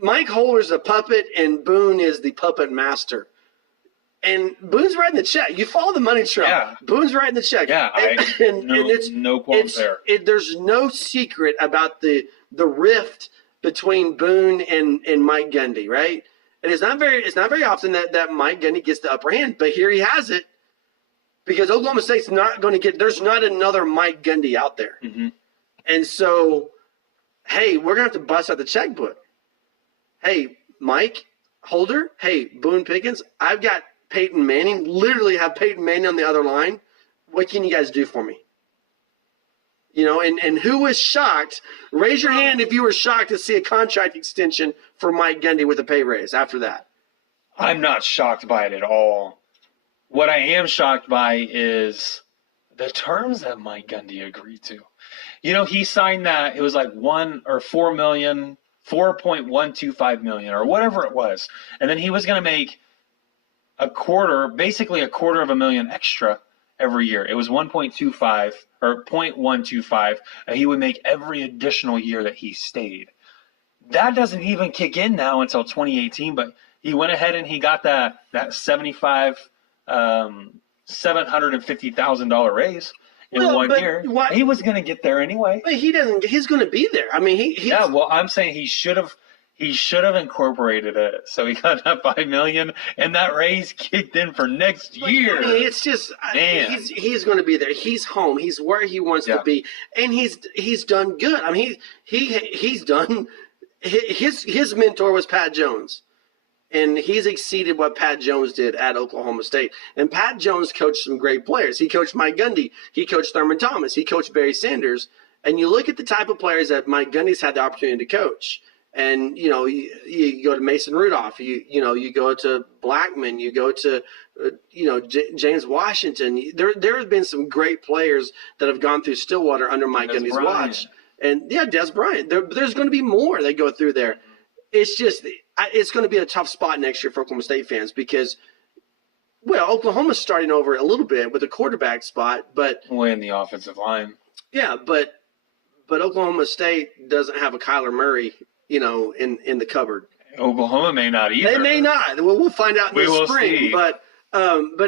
Mike Holder's a puppet and Boone is the puppet master. And Boone's writing the check. You follow the money trail. Yeah. Boone's writing the check. Yeah, no qualms there. There's no secret about the rift between Boone and Mike Gundy, right? And it's not very often that Mike Gundy gets the upper hand, but here he has it because Oklahoma State's not going to get. There's not another Mike Gundy out there, and so, hey, we're gonna have to bust out the checkbook. Hey, Mike Holder. Hey, Boone Pickens. I've got Peyton Manning. Literally have Peyton Manning on the other line. What can you guys do for me? And who was shocked? Raise your hand if you were shocked to see a contract extension for Mike Gundy with a pay raise after that. I'm not shocked by it at all. What I am shocked by is the terms that Mike Gundy agreed to. He signed that. It was like $4.125 million or whatever it was. And then he was going to make basically a quarter of a million extra every year. It was 1.25 or 0.125, and he would make every additional year that he stayed. That doesn't even kick in now until 2018, but he went ahead and he got that 75 $750,000 raise in 1 year. He was going to get there anyway. But he doesn't. He's going to be there. I mean, yeah. Well, I'm saying he should have. He should have incorporated it, so he got that $5 million, and that raise kicked in for next year. I mean, it's just he's going to be there. He's home. He's where he wants to be, and he's done good. I mean, he's done. His mentor was Pat Jones, and he's exceeded what Pat Jones did at Oklahoma State. And Pat Jones coached some great players. He coached Mike Gundy. He coached Thurman Thomas. He coached Barry Sanders. And you look at the type of players that Mike Gundy's had the opportunity to coach. And, you go to Mason Rudolph, you go to Blackman, you go to, James Washington. There have been some great players that have gone through Stillwater under Mike Gundy's watch. And, Des Bryant. There's going to be more that go through there. It's just it's going to be a tough spot next year for Oklahoma State fans because, well, Oklahoma's starting over a little bit with a quarterback spot. But in the offensive line. Yeah, but Oklahoma State doesn't have a Kyler Murray in the cupboard. Oklahoma may not either. They may not. We'll find out in the spring. See. But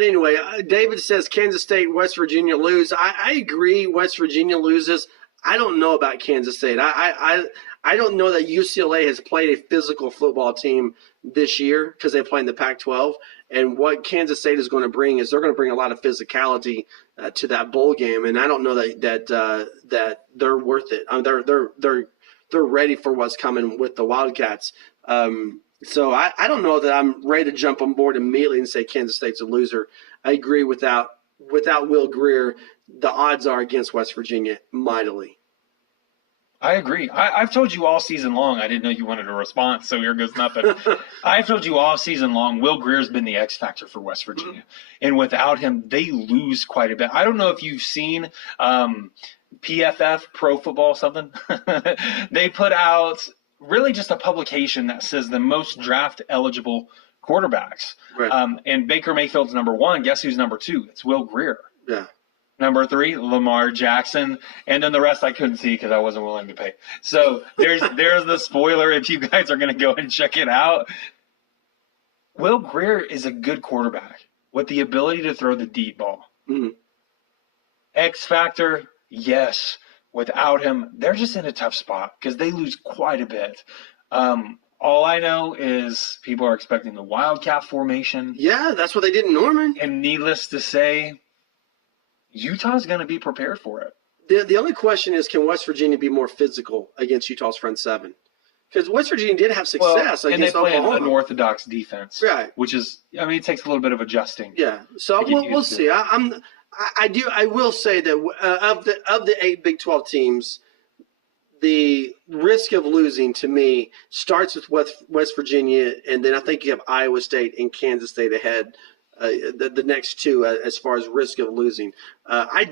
anyway, David says Kansas State, West Virginia lose. I agree. West Virginia loses. I don't know about Kansas State. I don't know that UCLA has played a physical football team this year because they play in the Pac-12. And what Kansas State is going to bring is they're going to bring a lot of physicality to that bowl game. And I don't know that they're worth it. They're ready for what's coming with the Wildcats. So I don't know that I'm ready to jump on board immediately and say Kansas State's a loser. I agree without Will Grier, the odds are against West Virginia mightily. I agree. I've told you all season long. I didn't know you wanted a response, so here goes nothing. I've told you all season long, Will Grier's been the X factor for West Virginia. Mm-hmm. And without him, they lose quite a bit. I don't know if you've seen PFF, Pro Football something. They put out really just a publication that says the most draft eligible quarterbacks. Right. And Baker Mayfield's number 1. Guess who's number 2? It's Will Grier. Yeah. Number 3, Lamar Jackson. And then the rest I couldn't see because I wasn't willing to pay. So there's the spoiler if you guys are going to go and check it out. Will Grier is a good quarterback with the ability to throw the deep ball. Mm-hmm. X factor, yes. Without him, they're just in a tough spot because they lose quite a bit. All I know is people are expecting the Wildcat formation. Yeah, that's what they did in Norman. And needless to say, Utah's going to be prepared for it. The only question is, can West Virginia be more physical against Utah's front seven? Because West Virginia did have success against Oklahoma. And they play an unorthodox defense, right? Which is, it takes a little bit of adjusting. Yeah, so we'll see. I will say that of the 8 Big 12 teams, the risk of losing to me starts with West Virginia, and then I think you have Iowa State and Kansas State ahead. The next two as far as risk of losing. I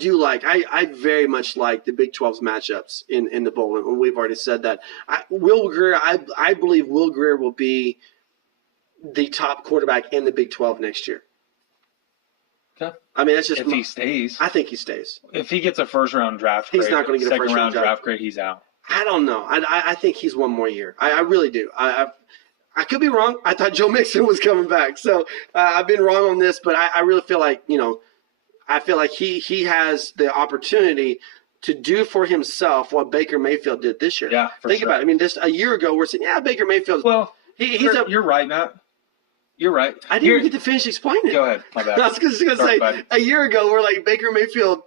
very much like the Big 12's matchups in the bowl, and we've already said that. Will Grier, I believe Will Grier will be the top quarterback in the Big 12 next year. Okay. I mean, that's just if he stays. I think he stays. If he gets a first-round draft grade, he's not going to get a first-round draft grade, he's out. I don't know. I think he's one more year. I really do. I could be wrong. I thought Joe Mixon was coming back. So I've been wrong on this, but I really feel like, I feel like he has the opportunity to do for himself what Baker Mayfield did this year. Yeah, Think about it. I mean, a year ago, we're saying, Baker Mayfield. Well, you're right, Matt. You're right. I didn't even get to finish explaining it. Go ahead. My bad. I was just going to say, a year ago, we're like, Baker Mayfield,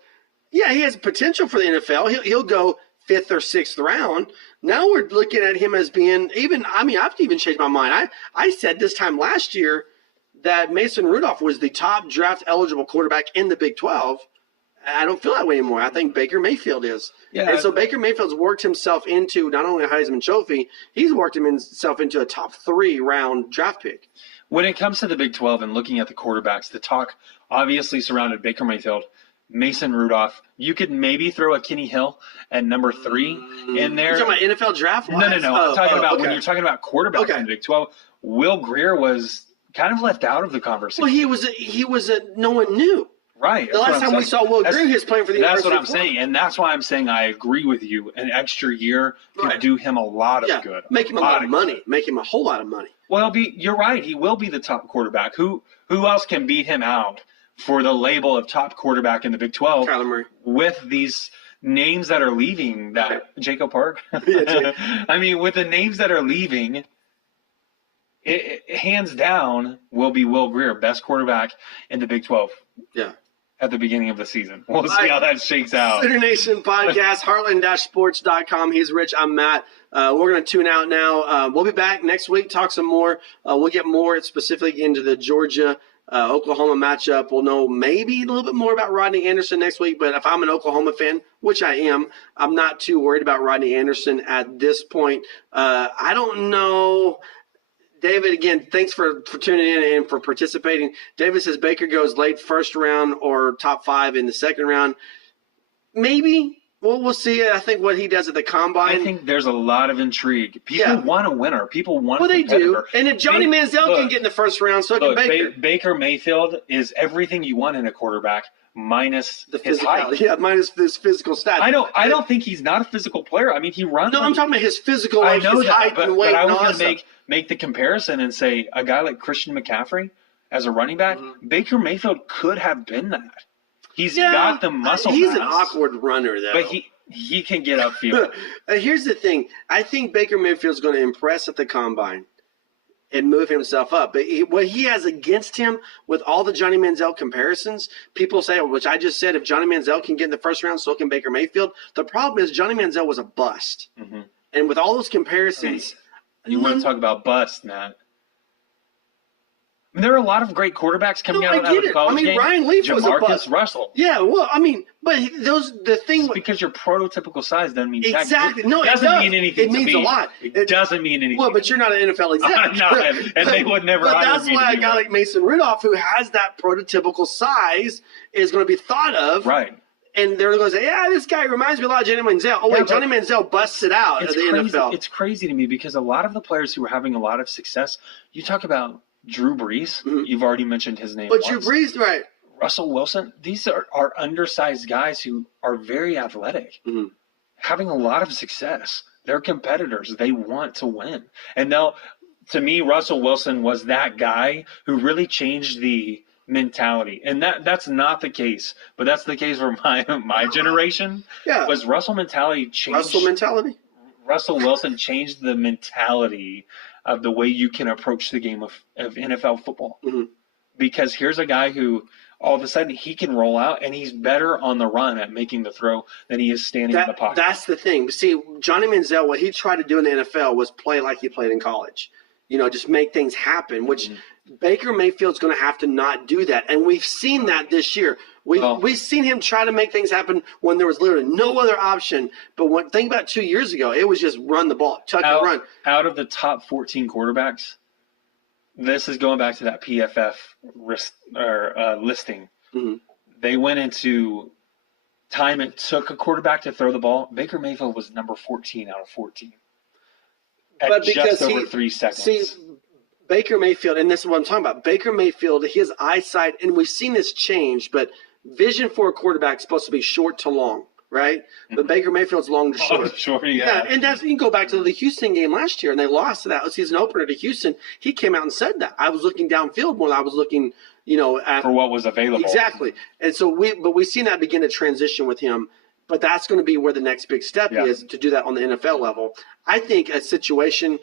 he has potential for the NFL. He'll go 5th or 6th round. Now we're looking at him as being I've even changed my mind. I said this time last year that Mason Rudolph was the top draft eligible quarterback in the Big 12. I don't feel that way anymore. I think Baker Mayfield is. Yeah. And so Baker Mayfield's worked himself into not only a Heisman Trophy, he's worked himself into a top 3 round draft pick. When it comes to the Big 12 and looking at the quarterbacks, the talk obviously surrounded Baker Mayfield, Mason Rudolph. You could maybe throw a Kenny Hill at number 3 in there. You're talking about NFL draft? No. I'm talking about when you're talking about quarterbacks in the Big 12. Will Grier was kind of left out of the conversation. Well, he was no one knew. Right. The last time we saw Will Grier, he was playing for the University. That's what I'm saying, and that's why I'm saying I agree with you. An extra year could do him a lot of good. Make him a lot of money. Make him a whole lot of money. Well, you're right. He will be the top quarterback. Who else can beat him out for the label of top quarterback in the Big 12 Kyler Murray. with these names that are leaving. That Right. Jacob Park. Yeah, I mean, with the names that are leaving, it hands down will be Will Grier, best quarterback in the Big 12. Yeah. At the beginning of the season. We'll see how that shakes out. Sooner Nation Podcast, Heartland-Sports.com. He's Rich. I'm Matt. We're going to tune out now. We'll be back next week, talk some more. We'll get more specifically into the Georgia Oklahoma matchup. We'll know maybe a little bit more about Rodney Anderson next week, but if I'm an Oklahoma fan, which I am, I'm not too worried about Rodney Anderson at this point. I don't know. David, again, thanks for tuning in and for participating. David says Baker goes late first round or top 5 in the second round. Maybe. We'll see. I think what he does at the combine. I think there's a lot of intrigue. People want a winner. People want a competitor. They do. And if Johnny Manziel can get in the first round, so can Baker. Baker Mayfield is everything you want in a quarterback minus his height. Yeah, minus his physical stats. I don't think he's not a physical player. I mean, he runs. No, I'm talking about his physical, I know his height and weight. But I was going to make the comparison and say a guy like Christian McCaffrey as a running back, Baker Mayfield could have been that. He's got the muscle mass. He's an awkward runner, though. But he can get upfield. Here's the thing. I think Baker Mayfield's going to impress at the combine and move himself up. But what he has against him with all the Johnny Manziel comparisons, people say, which I just said, if Johnny Manziel can get in the first round, so can Baker Mayfield. The problem is Johnny Manziel was a bust. Mm-hmm. And with all those comparisons. You want to talk about bust, Matt. I mean, there are a lot of great quarterbacks coming out of the college game. Ryan Leaf was a bust. Russell. Yeah, well, I mean, but the thing because your prototypical size doesn't mean exactly. No, it doesn't mean anything. It means a lot. It doesn't mean anything. Well, but you're not an NFL exec. I'm not, and they would never. But that's why a guy like Mason Rudolph, who has that prototypical size, is going to be thought of. Right. And they're going to say, yeah, this guy reminds me a lot of Johnny Manziel. Oh, wait, Johnny Manziel busts it out of the NFL. It's crazy to me because a lot of the players who are having a lot of success, you talk about Drew Brees. Mm-hmm. You've already mentioned his name. But Drew Brees, right. Russell Wilson. These are undersized guys who are very athletic, having a lot of success. They're competitors. They want to win. And now, to me, Russell Wilson was that guy who really changed the mentality. And that's not the case, but that's the case for my generation. Yeah. Was Russell mentality changed? Russell Wilson changed the mentality of the way you can approach the game of NFL football. Mm-hmm. Because here's a guy who all of a sudden he can roll out and he's better on the run at making the throw than he is standing in the pocket. That's the thing. See, Johnny Manziel, what he tried to do in the NFL was play like he played in college. Just make things happen, which Baker Mayfield's going to have to not do that. And we've seen that this year. We've seen him try to make things happen when there was literally no other option. But think about 2 years ago, it was just run the ball, tuck and run. Out of the top 14 quarterbacks, this is going back to that PFF listing. Mm-hmm. They went into time it took a quarterback to throw the ball. Baker Mayfield was number 14 out of 14. At just over 3 seconds. See, Baker Mayfield, and this is what I'm talking about. Baker Mayfield, his eyesight, and we've seen this change, but vision for a quarterback is supposed to be short to long, right? Mm-hmm. But Baker Mayfield's long to short. Short, yeah. And you can go back to the Houston game last year, and they lost to that season opener to Houston. He came out and said that. I was looking downfield more than I was looking, at for what was available. Exactly. And so we've seen that begin to transition with him. But that's going to be where the next big step is to do that on the NFL level. I think a situation,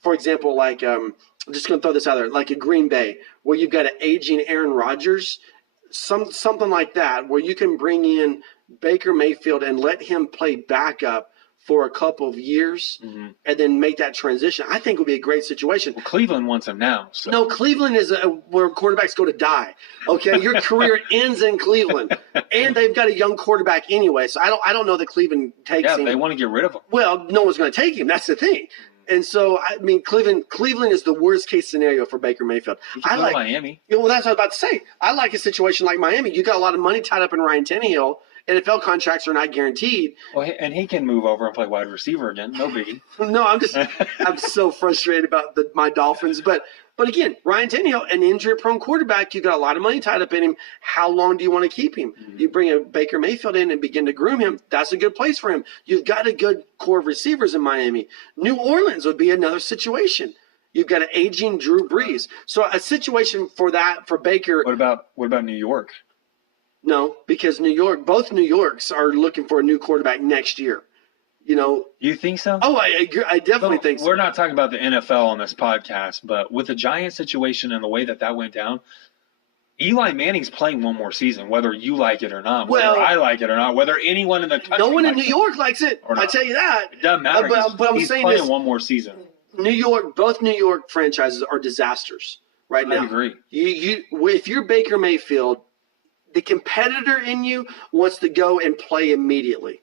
for example, like I'm just going to throw this out there, like a Green Bay, where you've got an aging Aaron Rodgers, something like that, where you can bring in Baker Mayfield and let him play backup for a couple of years and then make that transition. I think would be a great situation. Well, Cleveland wants him now. So. No, Cleveland is where quarterbacks go to die. Okay, your career ends in Cleveland, and they've got a young quarterback anyway. So I don't know that Cleveland takes him. Yeah, they want to get rid of him. Well, no one's going to take him. That's the thing. And so, I mean, Cleveland is the worst case scenario for Baker Mayfield. I like Miami. Well, that's what I was about to say. I like a situation like Miami. You got a lot of money tied up in Ryan Tannehill. NFL contracts are not guaranteed. Well, and he can move over and play wide receiver again. No biggie. No, I'm so frustrated about my Dolphins. But again, Ryan Tannehill, an injury-prone quarterback, you got a lot of money tied up in him. How long do you want to keep him? Mm-hmm. You bring a Baker Mayfield in and begin to groom him. That's a good place for him. You've got a good core of receivers in Miami. New Orleans would be another situation. You've got an aging Drew Brees. So a situation for Baker. What about New York? No, because both New Yorks are looking for a new quarterback next year. You think so? Oh, I definitely think so. We're not talking about the NFL on this podcast, but with the Giants situation and the way that went down, Eli Manning's playing one more season, whether you like it or not, whether I like it or not, whether anyone in the country no one in New York likes it. I tell you that. It doesn't matter. But I'm he's saying playing this, one more season. Both New York franchises are disasters right now. I agree. If you're Baker Mayfield, the competitor in you wants to go and play immediately.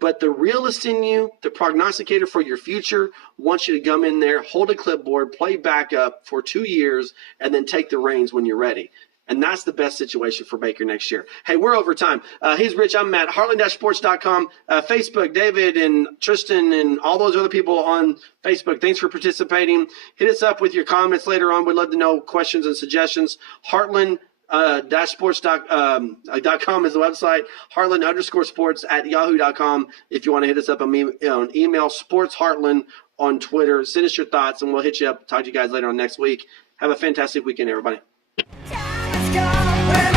But the realist in you, the prognosticator for your future, wants you to come in there, hold a clipboard, play backup for 2 years, and then take the reins when you're ready. And that's the best situation for Baker next year. Hey, we're over time. He's Rich. I'm Matt. Heartland-sports.com. Facebook, David and Tristan and all those other people on Facebook, thanks for participating. Hit us up with your comments later on. We'd love to know questions and suggestions. Heartland sports.com is the website. Heartland_sports at yahoo.com. If you want to hit us up on email, sportsheartland on Twitter. Send us your thoughts and we'll hit you up. Talk to you guys later on next week. Have a fantastic weekend, everybody. Time has come.